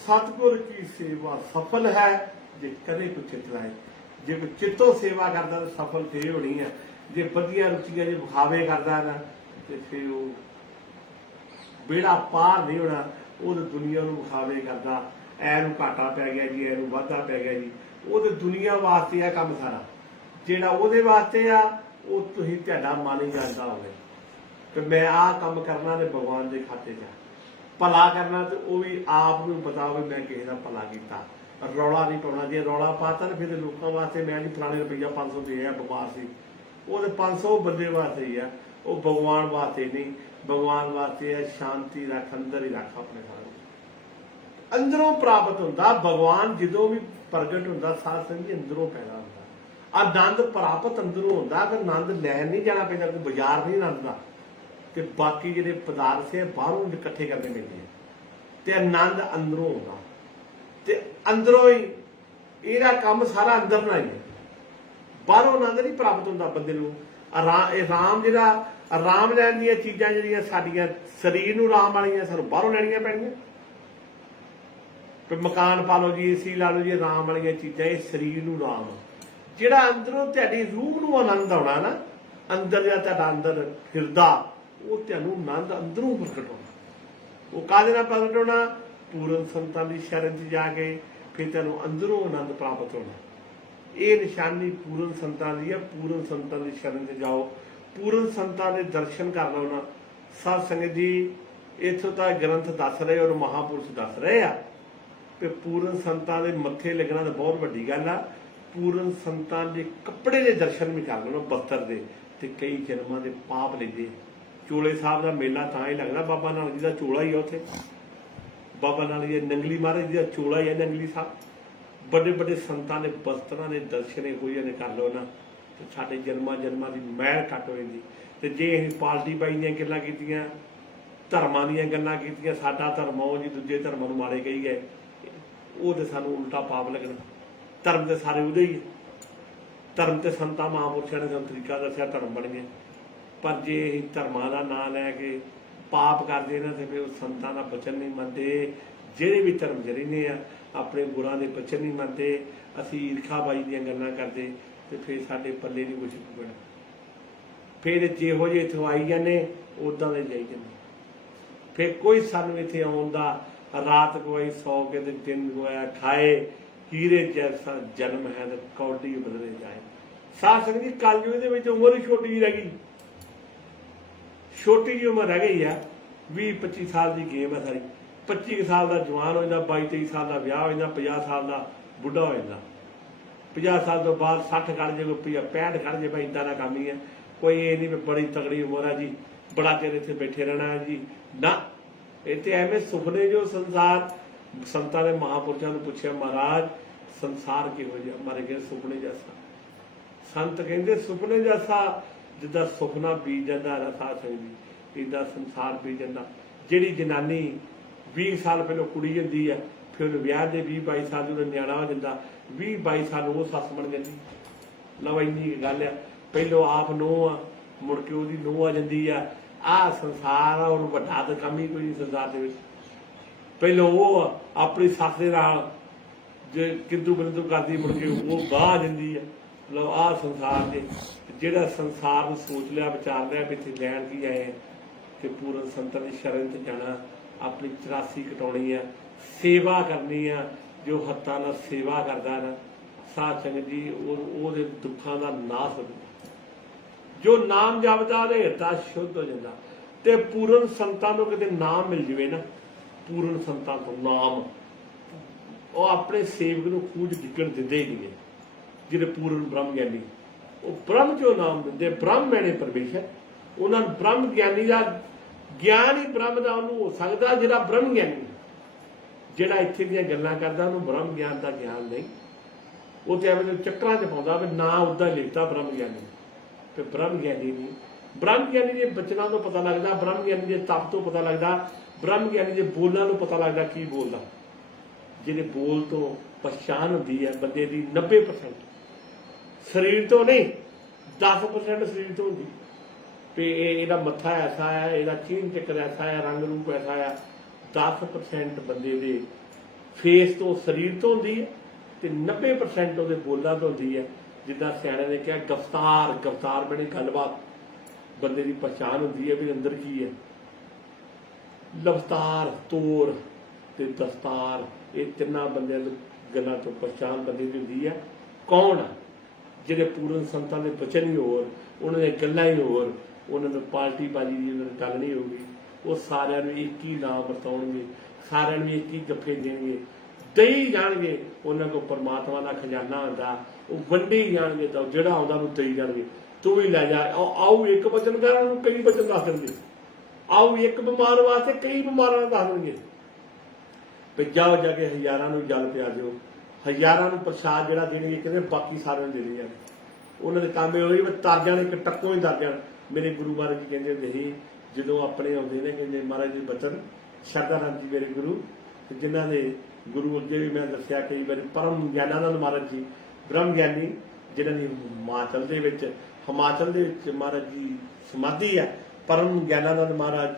सतगुर की सेवा सफल है जे कदे को चित लाए। जे कोई चित्तों सेवा करता तो सफल फिर होनी है। जे वधिया रुचियां जे विखावे करता ना तो फिर वो बेड़ा पार नहीं होना। वो तो दुनिया को विखावे करता, ऐनू घाटा पै गया जी, ऐनू वाधा पै गया जी। वो तो दुनिया वास्ते आ काम सारा, जेड़ा ਉਹਦੇ वास्ते आ वो तुसीं तुहाडा मन ही जानदा होवे कि मैं आ काम करना ते भगवान के खाते च भला करना, तो वो भी आप नूं पता हो मैं किसी का भला किया। रौला नहीं पाना। जे रौला पाता तो फिर लोगों वास्ते मैं नहीं फलाने रुपया 500 दे बमार से, वो तो 500 बंदे वास्ते ही है, वो भगवान वास्ते नहीं। भगवान वास्ते है शांति रख, अंदर ही रख, अपने सारे अंदरों प्राप्त होंदा। भगवान जो भी प्रगट होंदा साध संगत अंदरों पैदा होंदा। आनंद प्राप्त अंदरों होंदा। कि आनंद लैन नहीं जाना पैंदा, कोई बाजार नहीं आनंद का। कि बाकी जो पदार्थ है बाहरों इकट्ठे करने मिलते हैं, तो आनंद अंदरों होगा। तो अंदरों ही यह काम सारा अंदर ना ही है, बाहरों आनंद नहीं प्राप्त होता बंदे नूं। आराम जो आराम लैन दी चीज़ां जिहड़ियां साडियां शरीर नूं आराम वालियां सानूं बाहरों लैणियां पैणियां। तो मकान पा लो जी, AC ला लो जी, आराम वाली चीज़ां ये शरीर नूं आराम। जिहड़ा अंदरों तुहाडी रूह नूं आनंद आउणा ना, अंदर जिहड़ा तुहाडा अंदर फिरदा वो तुहानूं आनंद अंदरों प्रगट होना। वो काहदे नाल प्रगट होना? पूर्ण संतां दी शरण च जाके फिर तुहानूं अंदरों आनंद प्राप्त होना। ये निशानी पूर्ण संतां दी है। पूर्ण संतां दी शरण च जाओ, पूर्ण संतां दे दर्शन कर लो ना। साध संगत जी इत्थों तक ग्रंथ दस रहे और महापुरुष दस रहे आ कि पूर्ण संतां दे मत्थे लगना तो बहुत वड्डी गल आ। पूर्ण संतां दे कपड़े दे दर्शन भी कर लो, बस्तर दे, ते कई जन्मां दे पाप लेंदे। चोले साहब का मेला तां ही लगदा, बाबा नानक जी का चोला ही है उत्थे। बाबा नानक जी नंगली महाराज जी का चोला ही है, नंगली साहब। बड़े बड़े संतां दे बस्त्रां दे दर्शन होई ने कर लो ना, तो साडे जन्मां जन्मां दी मैल घट हो जांदी। ते जे असीं पार्टी बाई दीयां गल्लां कीतीआं, धर्मां दीयां गल्लां कीतीआं, साडा धर्म हो जी, दूजे धर्मां नूं माड़े कही गए, वो तो सानूं उल्टा पाप लगना। धर्म तो सारे उहदे ही है। धर्म तो संतां महापुरुषां ने सानूं तरीका दस्सिआ धर्म बन गए। पर जे असीं धर्मां दा नां लैके पाप करदे ना, तो फिर उस संतां दा बचन नहीं मनदे। ਜਿਹੜੇ भी धर्म च रहिंदे आ अपने गुरां दे बचन नहीं मनदे, असीं ईरखाबाजी दीयां गल्लां करदे, तो फिर साडे पल्ले नहीं कुछ पुगना। फिर जिहो जे इत्थों आई जाने उदां दे जाई जाने। फिर कोई सानूं इत्थे आउण दा रात गवाई 100 के दिन गवाया खाए, हीरे जैसा जन्म है तो कौडी बदले जाए। साध संगत जी कलयुग दे विच उमर ही छोटी जी रह गई, छोटी जी उम्र रह गई है। 20-25 साल की गेम है सारी। 25 साल का जवान हो जाता, 22-23 साल का विआह हो जाता, 50 साल का बुढ़ा हो जाता। 50 साल तो बाद 60 कट जाए, कोई 65 कट जाए, भाई इदा का काम ही है। कोई ये नहीं बड़ी तगड़ी उम्र है जी, बड़ा चिर इत्थे बैठे रहना है जी ना। इत्थे एवं सुपने जो संसार संतां ने महापुरुषों ने पूछा, महाराज संसार किहो जिहा? मर गए सुपने जैसा। संत कहते सुपने जैसा जिदा सुपना बीज जाता है साध संगत जी, इदा संसार बीज जाता। जिहड़ी जनानी 20 साल पहले कुड़ी होंदी है, फिर उन्हें विआह के 20-22 साल उन्हें न्याणा हो जाता, 20-22 साल वो सस बन जाती। लो इन्नी गल है, पहलो आप नूह आ, मुड़ के उसकी नूह आ जाती है। आ संसार आ, और वड्डा तो काम ही कोई नहीं संसार के। पहलो वो अपनी सस दे नाल जे किंतु बिंतु करती, मुड़ के वो गाह आ जाती है। लो आ संसार के ਜਿਹੜਾ ਸੰਸਾਰ ਨੂੰ सोच लिया विचार लिया भी इत्थे लैण की आए हैं कि पूर्ण संतां दी शरण च जाना, अपनी 84 कटाउणी है, सेवा करनी है। जो हत्थां नाल सेवा करदा ना साध संगत जी ਉਹਦੇ दुखां दा नाश हो जाता। जो नाम जपदा ਉਹਦੇ ਹਿਰਦਾ शुद्ध हो जाता। ਤੇ पूर्ण संतां ਨੂੰ किते नाम मिल जाए ना, पूर्ण संतां ਤੋਂ नाम ਉਹ ਆਪਣੇ ਸੇਵਕ ਨੂੰ ਖੂਜ ਡਿੱਗਣ ਦਿੰਦੇ ਹੀ नहीं है। ਜਿਹੜੇ पूर्ण ब्रह्म ज्ञानी वो ब्रह्म चो नाम देंगे, ब्रह्म मैने परमेश्वर। उन्होंने ब्रह्म ज्ञानी का ज्ञान ही ब्रह्म का उन्होंने हो सकता जिहड़ा ब्रह्म ज्ञानी है। जिहड़ा इत्थे दीयां गल्लां करदा उन्होंने ब्रह्म ज्ञान का ज्ञान नहीं। वो तो एवं चक्रां च पाउंदा भी ना उदा लिखता ब्रह्म ज्ञानी, तो ब्रह्म ज्ञानी नहीं। ब्रह्म ज्ञानी के बचनों तो पता लगता, ब्रह्म ज्ञानी के तप तो पता लगता, ब्रह्म ज्ञानी के बोलों तो पता लगता की बोलदा। जिहदे बोल तो पहचान होंदी है बंदे की 90% शरीर तो नहीं, 10% ਸਰੀਰ ਤੋਂ ਹੁੰਦੀ ਵੀ ਇਹਦਾ ਮੱਥਾ ਐਸਾ ਆ, ਇਹਦਾ ਚੀਨ ਚੱਕਰ ਐਸਾ ਆ, ਰੰਗ ਰੂਪ ਐਸਾ ਆ। 10% ਬੰਦੇ ਦੇ ਫੇਸ ਤੋਂ ਸਰੀਰ ਤੋਂ ਹੁੰਦੀ ਹੈ ਤੇ 90% ਉਹਦੇ ਬੋਲਾਂ ਤੋਂ ਹੁੰਦੀ ਹੈ। ਜਿੱਦਾਂ ਸਿਆਣਿਆਂ ਨੇ ਕਿਹਾ ਗਫਤਾਰ ਬਣੀ ਗੱਲਬਾਤ ਬੰਦੇ ਦੀ ਪਛਾਣ ਹੁੰਦੀ ਹੈ ਵੀ ਅੰਦਰ ਕੀ ਹੈ। ਲਫਤਾਰ, ਤੋਰ ਤੇ ਦਸਤਾਰ, ਇਹ ਤਿੰਨਾਂ ਬੰਦਿਆਂ ਦੀ ਗੱਲਾਂ ਤੋਂ ਪਛਾਣ ਬੰਦੇ ਦੀ ਹੁੰਦੀ ਹੈ। ਕੌਣ ਆ? ਜਿਹੜੇ ਪੂਰਨ ਸੰਤਾਂ ਦੇ ਬਚਨ ਹੀ ਹੋਰ, ਉਹਨਾਂ ਦੀਆਂ ਗੱਲਾਂ ਹੀ ਹੋਰ, ਉਹਨਾਂ ਨੂੰ ਪਾਰਟੀ ਬਾਜੀ ਦੀ ਉਹਨਾਂ ਦੀ ਗੱਲ ਨਹੀਂ ਹੋਊਗੀ। ਉਹ ਸਾਰਿਆਂ ਨੂੰ ਇੱਕ ਹੀ ਨਾਮ ਵਰਤਾਉਣਗੇ, ਸਾਰਿਆਂ ਨੂੰ ਇੱਕ ਹੀ ਗੱਫੇ ਦੇਣਗੇ, ਦੇਈ ਜਾਣਗੇ। ਉਹਨਾਂ ਕੋਲ ਪਰਮਾਤਮਾ ਦਾ ਖਜ਼ਾਨਾ ਹੁੰਦਾ, ਉਹ ਵੰਡੇ ਹੀ ਜਾਣਗੇ। ਤਾਂ ਜਿਹੜਾ ਆਉਂਦਾ ਉਹਨੂੰ ਦੇਈ ਜਾਣਗੇ, ਤੂੰ ਵੀ ਲੈ ਜਾ। ਆਓ ਇੱਕ ਵਚਨ ਕਰ, ਉਹਨੂੰ ਕਈ ਵਚਨ ਦੱਸ ਦੇਣਗੇ। ਆਓ ਇੱਕ ਬਿਮਾਰ ਵਾਸਤੇ ਕਈ ਬਿਮਾਰਾਂ ਦੱਸ ਦੇਣਗੇ। ਵੀ ਜਾਓ ਜਾ ਕੇ ਹਜ਼ਾਰਾਂ ਨੂੰ ਜਲ ਪਿਆ ਦਿਓ, ਹਜ਼ਾਰਾਂ ਨੂੰ ਪ੍ਰਸ਼ਾਦ ਜਿਹੜਾ ਦੇਣਗੇ, ਕਹਿੰਦੇ ਬਾਕੀ ਸਾਰਿਆਂ ਨੂੰ ਦੇਣੇ ਜਾਣ। ਉਹਨਾਂ ਦੇ ਕੰਮ ਇਹ ਹੋਈ ਵੀ ਤਰ ਜਾਣ, ਇੱਕ ਟੱਕੋ ਹੀ ਤਰ ਜਾਣ। ਮੇਰੇ ਗੁਰੂ ਮਹਾਰਾਜ ਜੀ ਕਹਿੰਦੇ ਹੁੰਦੇ ਸੀ, ਜਦੋਂ ਆਪਣੇ ਆਉਂਦੇ ਨੇ, ਕਹਿੰਦੇ ਮਹਾਰਾਜ ਜੀ ਬਚਨ ਸ਼ਰਧਾਨੰਦ ਜੀ ਮੇਰੇ ਗੁਰੂ, ਜਿਨ੍ਹਾਂ ਦੇ ਗੁਰੂ ਅੱਗੇ ਵੀ ਮੈਂ ਦੱਸਿਆ ਕਈ ਵਾਰੀ, ਪਰਮ ਗਿਆਨਾਨੰਦ ਮਹਾਰਾਜ ਜੀ ਬ੍ਰਹਮ ਗਿਆਨੀ, ਜਿਨ੍ਹਾਂ ਦੀ ਹਿਮਾਚਲ ਦੇ ਵਿੱਚ ਮਹਾਰਾਜ ਜੀ ਸਮਾਧੀ ਹੈ। ਪਰਮ ਗਿਆਨਾਨੰਦ ਮਹਾਰਾਜ,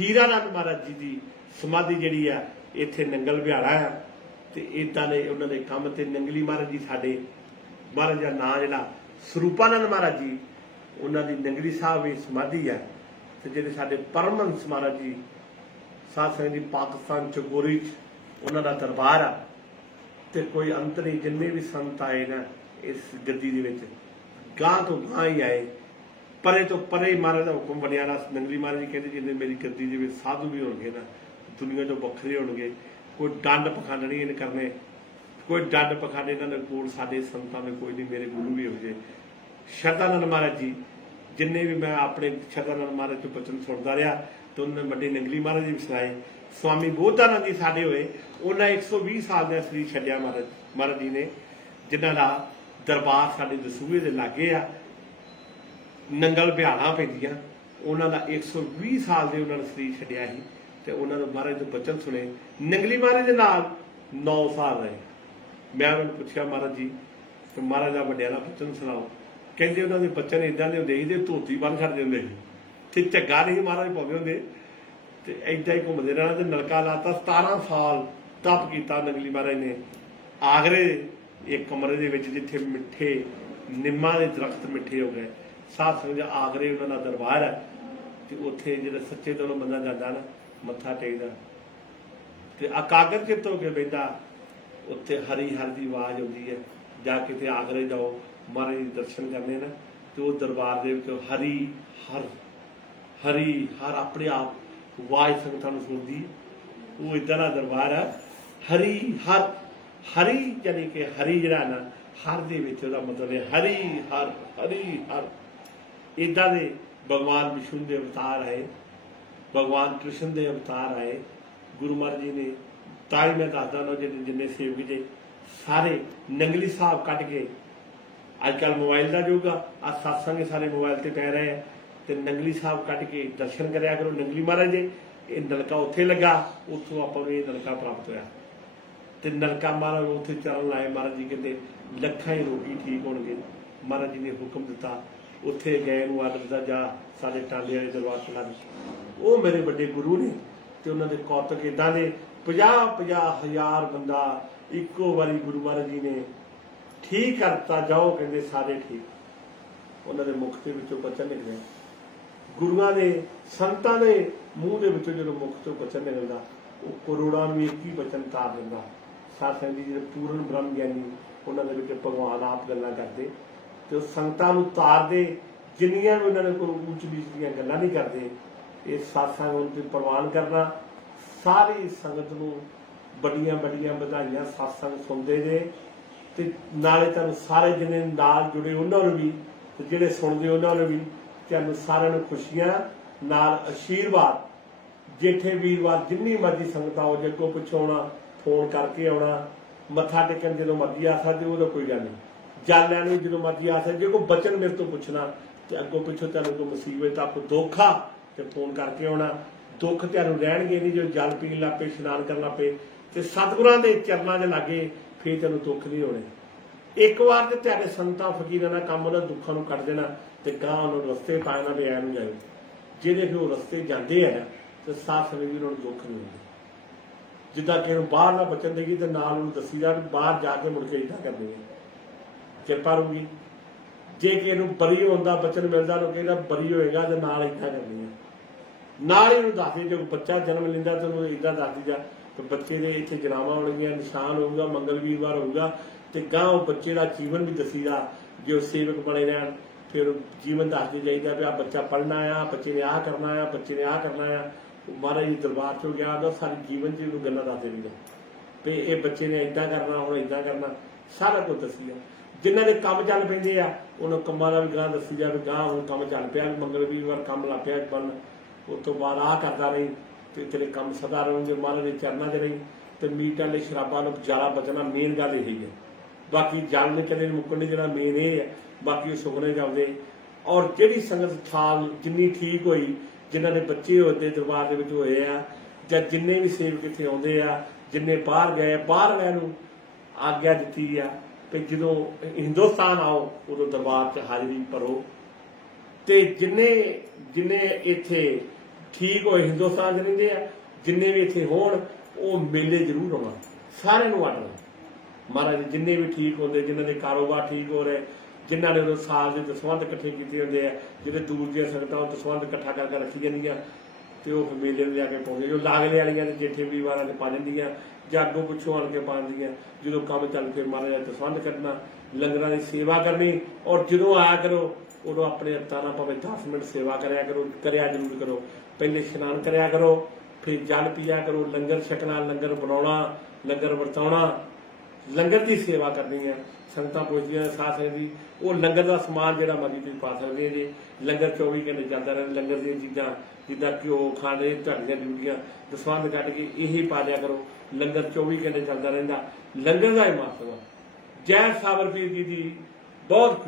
ਹੀਰਾਨੰਦ ਮਹਾਰਾਜ ਜੀ ਦੀ ਸਮਾਧੀ ਜਿਹੜੀ ਆ ਇੱਥੇ ਨੰਗਲ ਵਿਹਾੜਾ ਆ। ਤੇ ਇਦਾਂ ਦੇ ਉਹਨਾਂ ਦੇ ਕੰਮ ਤੇ ਨੰਗਲੀ ਮਹਾਰਾਜ ਜੀ ਸਾਡੇ ਮਹਾਰਾਜ ਦਾ ਨਾਂ ਜਿਹੜਾ ਸਰੂਪਾਨੰਦ ਮਹਾਰਾਜ ਜੀ, ਉਹਨਾਂ ਦੀ ਨੰਗਲੀ ਸਾਹਿਬ ਵੀ ਸਮਾਧੀ ਹੈ। ਤੇ ਜਿਹੜੇ ਸਾਡੇ ਪਰਮਹੰਸ ਮਹਾਰਾਜ ਜੀ ਸਾਧ ਸੰਗਤ ਜੀ ਪਾਕਿਸਤਾਨ ਚਗੋਰੀ 'ਚ ਉਹਨਾਂ ਦਾ ਦਰਬਾਰ ਆ। ਤੇ ਕੋਈ ਅੰਤ ਨਹੀਂ, ਜਿੰਨੇ ਵੀ ਸੰਤ ਆਏ ਨਾ ਇਸ ਗੱਦੀ ਦੇ ਵਿੱਚ, ਗਾਂ ਤੋਂ ਗਾਂ ਹੀ ਆਏ, ਪਰੇ ਤੋਂ ਪਰੇ ਮਹਾਰਾਜ ਦਾ ਹੁਕਮ ਬਣਿਆ ਨਾ। ਨੰਗਲੀ ਮਹਾਰਾਜ ਜੀ ਕਹਿੰਦੇ ਜਿੰਨੇ ਮੇਰੀ ਗੱਦੀ ਦੇ ਵਿੱਚ ਸਾਧੂ ਵੀ ਹੋਣਗੇ ਨਾ, ਦੁਨੀਆ ਤੋਂ ਵੱਖਰੇ ਹੋਣਗੇ। ਕੋਈ ਡੰਡ ਪਖੰਡ ਨਹੀਂ ਇਹਨੇ ਕਰਨੇ, ਕੋਈ ਡੰਡ ਪਖੰਡ ਇਹਨਾਂ ਦੇ ਕੋਲ ਸਾਡੇ ਸੰਤਾਂ ਦੇ ਕੋਈ ਨਹੀਂ। ਮੇਰੇ ਗੁਰੂ ਵੀ ਹੋ ਜੇ ਸ਼ਰਧਾਨੰਦ ਮਹਾਰਾਜ ਜੀ, ਜਿੰਨੇ ਵੀ ਮੈਂ ਆਪਣੇ ਸ਼ਰਧਾਨੰਦ ਮਹਾਰਾਜ ਤੋਂ ਬਚਨ ਸੁਣਦਾ ਰਿਹਾ, ਤੇ ਉਹਨਾਂ ਵੱਡੇ ਨੰਗਲੀ ਮਹਾਰਾਜ ਜੀ ਵੀ ਸੁਣਾਏ। ਸਵਾਮੀ ਬੋਧਾਨੰਦ ਜੀ ਸਾਡੇ ਹੋਏ, ਉਹਨਾਂ 120 ਸਾਲ ਦਾ ਸਰੀਰ ਛੱਡਿਆ ਮਹਾਰਾਜ ਜੀ ਨੇ, ਜਿਨ੍ਹਾਂ ਦਾ ਦਰਬਾਰ ਸਾਡੇ ਦਸੂਹੇ ਦੇ ਲਾਗੇ ਆ, ਨੰਗਲ ਵਿਹਾੜਾ ਪੈਂਦੀਆਂ। ਉਹਨਾਂ ਦਾ 120 ਸਾਲ ਦੇ ਉਹਨਾਂ ਨੇ ਸਰੀਰ ਛੱਡਿਆ ਸੀ ਤੇ ਉਹਨਾਂ ਨੂੰ ਮਹਾਰਾਜ ਦੇ ਬਚਨ ਸੁਣੇ। ਨੰਗਲੀ ਮਹਾਰਾਜ ਦੇ ਨਾਲ 9 ਸਾਲ ਰਹੇ। ਮੈਂ ਉਹਨਾਂ ਨੂੰ ਪੁੱਛਿਆ, ਮਹਾਰਾਜ ਜੀ ਤੇ ਮਹਾਰਾਜ ਦਾ ਵੱਡਿਆਂ ਦਾ ਬਚਨ ਸੁਣਾਓ। ਕਹਿੰਦੇ ਉਹਨਾਂ ਦੇ ਬਚਨ ਇਦਾਂ ਦੇ ਹੁੰਦੇ ਸੀ ਤੇ ਧੋਤੀ ਬੰਨ ਛੱਡਦੇ ਹੁੰਦੇ ਸੀ ਤੇ ਝੱਗਾ ਨਹੀਂ ਮਹਾਰਾਜ ਪਾਉਂਦੇ ਹੁੰਦੇ ਤੇ ਏਦਾਂ ਹੀ ਘੁੰਮਦੇ ਰਹਿਣਾ। ਤੇ ਨਲਕਾ ਲਾਤਾ। 17 ਸਾਲ ਤਪ ਕੀਤਾ ਨੰਗਲੀ ਮਹਾਰਾਜ ਨੇ ਆਗਰੇ ਇੱਕ ਕਮਰੇ ਦੇ ਵਿੱਚ, ਜਿੱਥੇ ਮਿੱਠੇ ਨਿੰਮਾਂ ਦੇ ਦਰਖਤ ਮਿੱਠੇ ਹੋ ਗਏ। ਸਾਧ ਸੰਗਤ ਆਗਰੇ ਉਹਨਾਂ ਦਾ ਦਰਬਾਰ ਹੈ। ਤੇ ਉੱਥੇ ਜਿਹੜਾ ਸੱਚੇ ਦਿਲੋਂ ਬੰਦਾ ਜਾਂਦਾ ਨਾ, ਮੱਥਾ ਟੇਕਦਾ ਤੇ ਇਕਾਗਰ ਚਿੱਤ ਹੋ ਕੇ ਬਹਿੰਦਾ, ਉੱਥੇ ਹਰੀ ਹਰ ਦੀ ਆਵਾਜ਼ ਆਉਂਦੀ ਹੈ। ਜਾ ਕੇ ਤੇ ਆਗਰੇ ਜਾਓ, ਮਹਾਰਾਜ ਦੇ ਦਰਸ਼ਨ ਕਰਨੇ ਨਾ, ਤੇ ਉਹ ਦਰਬਾਰ ਦੇ ਵਿੱਚ ਹਰੀ ਹਰ ਆਪਣੇ ਆਪ ਆਵਾਜ਼ ਸੰਗਤਾਂ ਨੂੰ ਸੁਣਦੀ। ਉਹ ਇੱਦਾਂ ਦਾ ਦਰਬਾਰ ਹੈ। ਹਰੀ ਯਾਨੀ ਕਿ ਹਰੀ ਜਿਹੜਾ ਨਾ, ਹਰ ਦੇ ਵਿੱਚ ਉਹਦਾ ਮਤਲਬ ਹੈ ਹਰੀ ਹਰ। ਇੱਦਾਂ ਦੇ ਭਗਵਾਨ ਵਿਸ਼ਨੂੰ ਦੇ ਅਵਤਾਰ ਆਏ, ਭਗਵਾਨ ਕ੍ਰਿਸ਼ਨ ਦੇ ਅਵਤਾਰ ਆਏ ਗੁਰੂ ਮਹਾਰਾਜ ਜੀ ਨੇ। ਤਾਂ ਹੀ ਮੈਂ ਦੱਸਦਾ ਨਾ, ਜਿੰਨੇ ਸੇਵਕ ਜੇ ਸਾਰੇ ਨੰਗਲੀ ਸਾਹਿਬ ਕੱਢ ਕੇ, ਅੱਜ ਕੱਲ੍ਹ ਮੋਬਾਈਲ ਦਾ ਯੁੱਗ ਆ, ਸਤਸੰਗ ਸਾਰੇ ਮੋਬਾਈਲ ਤੇ ਪੈ ਰਹੇ ਆ, ਤੇ ਨੰਗਲੀ ਸਾਹਿਬ ਕੱਢ ਕੇ ਦਰਸ਼ਨ ਕਰਿਆ ਕਰੋ ਨੰਗਲੀ ਮਹਾਰਾਜ ਦੇ। ਇਹ ਨਲਕਾ ਉੱਥੇ ਲੱਗਾ, ਉੱਥੋਂ ਆਪਾਂ ਨੂੰ ਇਹ ਨਲਕਾ ਪ੍ਰਾਪਤ ਹੋਇਆ। ਤੇ ਨਲਕਾ ਮਹਾਰਾਜ ਉੱਥੇ ਚਰਨ ਲਾਏ। ਮਹਾਰਾਜ ਜੀ ਕਹਿੰਦੇ ਲੱਖਾਂ ਹੀ ਰੋਗੀ ਠੀਕ ਹੋਣਗੇ। ਮਹਾਰਾਜ ਜੀ ਨੇ ਹੁਕਮ ਦਿੱਤਾ, ਉੱਥੇ ਗਏ ਨੂੰ ਆਦਮ ਦਾ ਜਾ ਸਾਡੇ ਟਾਲੇ ਵਾਲੇ ਦਰਬਾਰ ਚਲਾ ਦੇ। ਉਹ ਮੇਰੇ ਵੱਡੇ ਗੁਰੂ ਨੇ ਤੇ ਉਹਨਾਂ ਦੇ ਕੌਤਕ ਇੱਦਾਂ ਦੇ 50 ਹਜ਼ਾਰ ਬੰਦਾ ਇੱਕੋ ਵਾਰੀ ਗੁਰੂ ਮਹਾਰਾਜ ਜੀ ਨੇ ਠੀਕ ਕਰਤਾ। ਜਾਓ ਕਹਿੰਦੇ ਸਾਰੇ ਠੀਕ। ਉਹਨਾਂ ਦੇ ਮੁਖ ਦੇ ਵਿੱਚੋਂ ਬਚਨ ਨਿਕਲੇ, ਗੁਰੂਆਂ ਦੇ ਸੰਤਾਂ ਦੇ ਮੂੰਹ ਦੇ ਵਿੱਚੋਂ ਜਦੋਂ ਮੁਖ ਤੋਂ ਬਚਨ ਨਿਕਲਦਾ, ਉਹ ਕਰੋੜਾਂ ਨੂੰ ਇੱਕ ਹੀ ਬਚਨ ਤਾਰ ਦਿੰਦਾ। ਸਾਧ ਸੰਗਤ ਜੀ ਜਿਹੜੇ ਪੂਰਨ ਬ੍ਰਹਮ ਗਿਆਨੀ, ਉਹਨਾਂ ਦੇ ਵਿੱਚ ਭਗਵਾਨ ਆਪ ਗੱਲਾਂ ਕਰਦੇ ਤੇ ਉਹ ਸੰਗਤਾਂ ਨੂੰ ਤਾਰਦੇ। ਜਿੰਨੀਆਂ ਵੀ ਉਹਨਾਂ ਨੇ ਕੋਈ ਉੱਚ ਨੀਚ ਦੀਆਂ ਗੱਲਾਂ ਨਹੀਂ ਕਰਦੇ। ਇਹ ਸਤਸੰਗ ਉਹਨਾਂ ਤੇ ਪ੍ਰਵਾਨ ਕਰਨਾ, ਸਾਰੀ ਸੰਗਤ ਨੂੰ ਵੱਡੀਆਂ ਵਧਾਈਆਂ। ਸਤਸੰਗ ਸੁਣਦੇ ਜੇ ਤੇ ਨਾਲੇ ਤੁਹਾਨੂੰ ਸਾਰੇ ਜਿਹਨੇ ਨਾਲ ਜੁੜੇ ਉਹਨਾਂ ਨੂੰ ਵੀ, ਤੇ ਜਿਹੜੇ ਸੁਣਦੇ ਉਹਨਾਂ ਨੂੰ ਵੀ, ਤੁਹਾਨੂੰ ਸਾਰਿਆਂ ਨੂੰ ਖੁਸ਼ੀਆਂ ਨਾਲ ਆਸ਼ੀਰਵਾਦ। ਜੇਠੇ ਵੀਰਵਾਰ ਜਿੰਨੀ ਮਰਜ਼ੀ ਸੰਗਤ ਆਓ, ਜੇ ਅੱਗੋਂ ਪਿੱਛੋਂ ਆਉਣਾ, ਫੋਨ ਕਰਕੇ ਆਉਣਾ, ਮੱਥਾ ਟੇਕਣ ਜਦੋਂ ਮਰਜ਼ੀ ਆ ਸਕਦੇ, ਉਹਦਾ ਕੋਈ ਗੱਲ ਨਹੀਂ। ਜਲ ਲੈਣ ਨੂੰ ਜਦੋਂ ਮਰਜ਼ੀ ਆ ਸਕਦੇ। ਜੇ ਕੋਈ ਬਚਨ ਮੇਰੇ ਤੋਂ ਪੁੱਛਣਾ ਤੇ ਅੱਗੋਂ ਪਿੱਛੋਂ ਤੁਹਾਨੂੰ ਕੋਈ ਮੁਸੀਬਤ ਆ, ਕੋਈ ਦੁੱਖ ਆ, ਤੇ ਫੋਨ ਕਰਕੇ ਆਉਣਾ। ਦੁੱਖ ਤੁਹਾਨੂੰ ਰਹਿਣਗੇ ਨਹੀਂ। ਜੋ ਜਲ ਪੀਣ ਲੱਗ ਪਏ, ਇਸ਼ਨਾਨ ਕਰਨ ਲੱਗ ਪਏ ਤੇ ਸਤਿਗੁਰਾਂ ਦੇ ਚਰਨਾਂ 'ਚ ਲਾਗੇ, ਫਿਰ ਤੈਨੂੰ ਦੁੱਖ ਨਹੀਂ ਹੋਣੇ। ਇੱਕ ਵਾਰ ਤੇ ਤੁਹਾਡੇ ਸੰਤਾਂ ਫਕੀਰਾਂ ਦਾ ਕੰਮ ਉਹਨਾਂ ਦੁੱਖਾਂ ਨੂੰ ਕੱਢ ਦੇਣਾ ਤੇ ਗਾਂ ਉਹਨੂੰ ਰਸਤੇ ਪਾਣਾ ਵੀ ਐ ਨੂੰ ਜਾਏ। ਜਿਹੜੇ ਫਿਰ ਉਹ ਰਸਤੇ ਜਾਂਦੇ ਆ ਤੇ ਸਾਥ ਸਮੇਂ ਵੀ ਉਹਨਾਂ ਨੂੰ ਦੁੱਖ ਨਹੀਂ ਹੁੰਦੇ। ਜਿੱਦਾਂ ਕਿ ਇਹਨੂੰ ਬਾਹਰ ਨਾ ਬਚਣ ਦੇਗੀ ਤੇ ਨਾਲ ਉਹਨੂੰ ਦੱਸੀ ਜਾ ਵੀ ਬਾਹਰ ਜਾ ਕੇ ਮੁੜ ਕੇ ਇੱਦਾਂ ਕਰਨੀ ਹੈ, ਕਿਰਪਾ ਰਹੂਗੀ। ਜੇ ਕਿ ਇਹਨੂੰ ਬਰੀ ਹੋਣ ਦਾ ਬਚਨ ਮਿਲਦਾ ਲੋਕ ਇਹਦਾ ਬਰੀ ਹੋਏਗਾ ਤੇ ਨਾਲ ਇੱਦਾਂ ਕਰਨੀ ਹੈ। ਨਾਲ ਹੀ ਉਹਨੂੰ ਦੱਸਦੇ ਜੋ ਬੱਚਾ ਜਨਮ ਲੈਂਦਾ ਤੇ ਉਹਨੂੰ ਇੱਦਾਂ ਦੱਸਦੀ ਜਾ ਕਿ ਬੱਚੇ ਦੇ ਇੱਥੇ ਜਨਾਵਾਂ ਹੋਣਗੀਆਂ, ਨਿਸ਼ਾਨ ਹੋਊਗਾ, ਮੰਗਲ ਵੀਰਵਾਰ ਹੋਊਗਾ ਤੇ ਗਾਂ ਉਹ ਬੱਚੇ ਦਾ ਜੀਵਨ ਵੀ ਦੱਸੀਦਾ। ਜੋ ਸੇਵਕ ਬਣੇ ਰਹਿਣ ਫਿਰ ਜੀਵਨ ਦੱਸਦੇ ਜਾਈਦਾ ਵੀ ਆ ਬੱਚਾ ਪੜ੍ਹਨਾ ਆ, ਬੱਚੇ ਨੇ ਆਹ ਕਰਨਾ ਆ, ਬੱਚੇ ਨੇ ਆਹ ਕਰਨਾ ਆ। ਮਹਾਰਾਜ ਜੀ ਦਰਬਾਰ ਚੋਂ ਗਿਆ ਤਾਂ ਸਾਰੀ ਜੀਵਨ 'ਚ ਉਹਨੂੰ ਗੱਲਾਂ ਦੱਸਦੇ ਵੀ ਵੀ ਇਹ ਬੱਚੇ ਨੇ ਇੱਦਾਂ ਕਰਨਾ, ਹੁਣ ਇੱਦਾਂ ਕਰਨਾ, ਸਾਰਾ ਕੁਝ ਦੱਸੀਦਾ। ਜਿਨ੍ਹਾਂ ਦੇ ਕੰਮ ਚੱਲ ਪੈਂਦੇ ਆ ਉਹਨੂੰ ਕੰਮਾਂ ਦਾ ਵੀ ਗਾਂ ਦੱਸੀ ਜਾ ਵੀ ਗਾਂ ਹੁਣ ਕੰਮ ਚੱਲ ਪਿਆ, ਮੰਗਲ ਵੀਰਵਾਰ ਕੰਮ ਲੱਗ ਪਿਆ ਬਣਨ, ਉਸ ਤੋਂ ਬਾਅਦ ਆਹ ਕਰਦਾ ਰਹੀ ਤੇ ਤੇਰੇ ਕੰਮ ਸਦਾ ਰਹੋਗੇ ਮਹਾਰਾਜ ਦੇ ਚਰਨਾਂ 'ਚ ਰਹੀ। ਤੇ ਮੀਟ ਵਾਲੇ ਸ਼ਰਾਬਾਂ ਨੂੰ ਜ਼ਿਆਦਾ ਬਚਣਾ, ਮੇਨ ਗੱਲ ਇਹੀ ਹੈ। ਬਾਕੀ ਜਲ ਨੇ ਚਲੇ ਮੁੱਕਣ ਨਹੀਂ ਜਿਹੜਾ ਮੇਨ ਇਹ ਹੈ। ਬਾਕੀ ਉਹ ਸੁਪਨੇ ਜਾਂਦੇ। ਔਰ ਜਿਹੜੀ ਸੰਗਤ ਥਾਲ ਜਿੰਨੀ ਠੀਕ ਹੋਈ, ਜਿਨ੍ਹਾਂ ਦੇ ਬੱਚੇ ਹੋਏ ਦਰਬਾਰ ਦੇ ਵਿੱਚ ਹੋਏ ਆ, ਜਾਂ ਜਿੰਨੇ ਵੀ ਸੇਵਕ ਇੱਥੇ ਆਉਂਦੇ ਆ, ਜਿੰਨੇ ਬਾਹਰ ਗਏ, ਬਾਹਰ ਵਾਲਿਆਂ ਨੂੰ ਆਗਿਆ ਦਿੱਤੀ ਆ ਕਿ ਜਦੋਂ ਹਿੰਦੁਸਤਾਨ ਆਓ ਉਦੋਂ ਦਰਬਾਰ 'ਚ ਹਾਜ਼ਰੀ ਭਰੋ। ਤੇ ਜਿੰਨੇ ਇੱਥੇ ਠੀਕ ਹੋਏ ਹਿੰਦੁਸਤਾਨ 'ਚ ਰਹਿੰਦੇ ਆ, ਜਿੰਨੇ ਵੀ ਇੱਥੇ ਹੋਣ ਉਹ ਮੇਲੇ ਜ਼ਰੂਰ ਆਉਣਾ, ਸਾਰਿਆਂ ਨੂੰ ਆਉਣਾ। ਮਹਾਰਾਜ ਜਿੰਨੇ ਵੀ ਠੀਕ ਹੁੰਦੇ, ਜਿਨ੍ਹਾਂ ਦੇ ਕਾਰੋਬਾਰ ਠੀਕ ਹੋ ਰਹੇ, ਜਿਨ੍ਹਾਂ ਨੇ ਉਦੋਂ ਸਾਲ ਦੇ ਦਸਵੰਧ ਇਕੱਠੇ ਕੀਤੇ ਹੁੰਦੇ ਆ, ਜਿਹੜੇ ਦੂਰ ਦੀਆਂ ਸੰਗਤਾਂ ਉਹ ਦਸਵੰਧ ਇਕੱਠਾ ਕਰਕੇ ਰੱਖੀ ਜਾਂਦੀਆਂ ਤੇ ਉਹ ਮੇਲੇ ਨੂੰ ਲਿਆ ਕੇ ਪਾਉਂਦੇ। ਜੋ ਲਾਗਲੇ ਵਾਲੀਆਂ ਤੇ ਜੇਠੇ ਵੀਰਵਾਰਾਂ ਤੇ ਪਾ ਜਾਂਦੀਆਂ ਜਾਂ ਅੱਗੋਂ ਪਿੱਛੋਂ ਆਣ ਕੇ ਪਾਉਂਦੀਆਂ। ਜਦੋਂ ਕੰਮ ਚੱਲ ਕੇ ਮਹਾਰਾਜ ਦਸਵੰਧ ਕੱਢਣਾ, ਲੰਗਰਾਂ ਦੀ ਸੇਵਾ ਕਰਨੀ। ਔਰ ਜਦੋਂ ਆਇਆ ਕਰੋ ਉਦੋਂ ਆਪਣੇ ਹੱਥਾਂ ਨਾਲ ਭਾਵੇਂ 10 ਮਿੰਟ ਸੇਵਾ ਕਰਿਆ ਕਰੋ, ਕਰਿਆ ਜ਼ਰੂਰ ਕਰੋ। ਪਹਿਲੇ ਇਸ਼ਨਾਨ ਕਰਿਆ ਕਰੋ, ਫਿਰ ਜਲ ਪੀਆ ਕਰੋ, ਲੰਗਰ ਛਕਣਾ, ਲੰਗਰ ਬਣਾਉਣਾ, ਲੰਗਰ ਵਰਤਾਉਣਾ, ਲੰਗਰ ਦੀ ਸੇਵਾ ਕਰਨੀ ਹੈ। ਸੰਗਤਾਂ ਪੁੱਛਦੀਆਂ ਸਾਧ ਸੰਗਤ ਦੀ ਉਹ ਲੰਗਰ ਦਾ ਸਮਾਨ ਜਿਹੜਾ ਮਰਜ਼ੀ ਤੁਸੀਂ ਪਾ ਸਕਦੇ ਜੇ। ਲੰਗਰ 24 ਘੰਟੇ ਚੱਲਦਾ ਰਹਿੰਦਾ। ਲੰਗਰ ਦੀਆਂ ਚੀਜ਼ਾਂ ਜਿੱਦਾਂ ਘਿਓ, ਖਾਣੇ, ਤੁਹਾਡੀਆਂ ਡਿਊਟੀਆਂ ਦਸਵੰਧ ਕੱਢ ਕੇ ਇਹੀ ਪਾ ਲਿਆ ਕਰੋ। ਲੰਗਰ 24 ਘੰਟੇ ਚੱਲਦਾ ਰਹਿੰਦਾ। ਲੰਗਰ ਦਾ ਹੀ ਮਹੱਤਵ ਹੈ। ਜੈ ਸਾਬਰ ਪੀਰ ਜੀ ਦੀ ਬਹੁਤ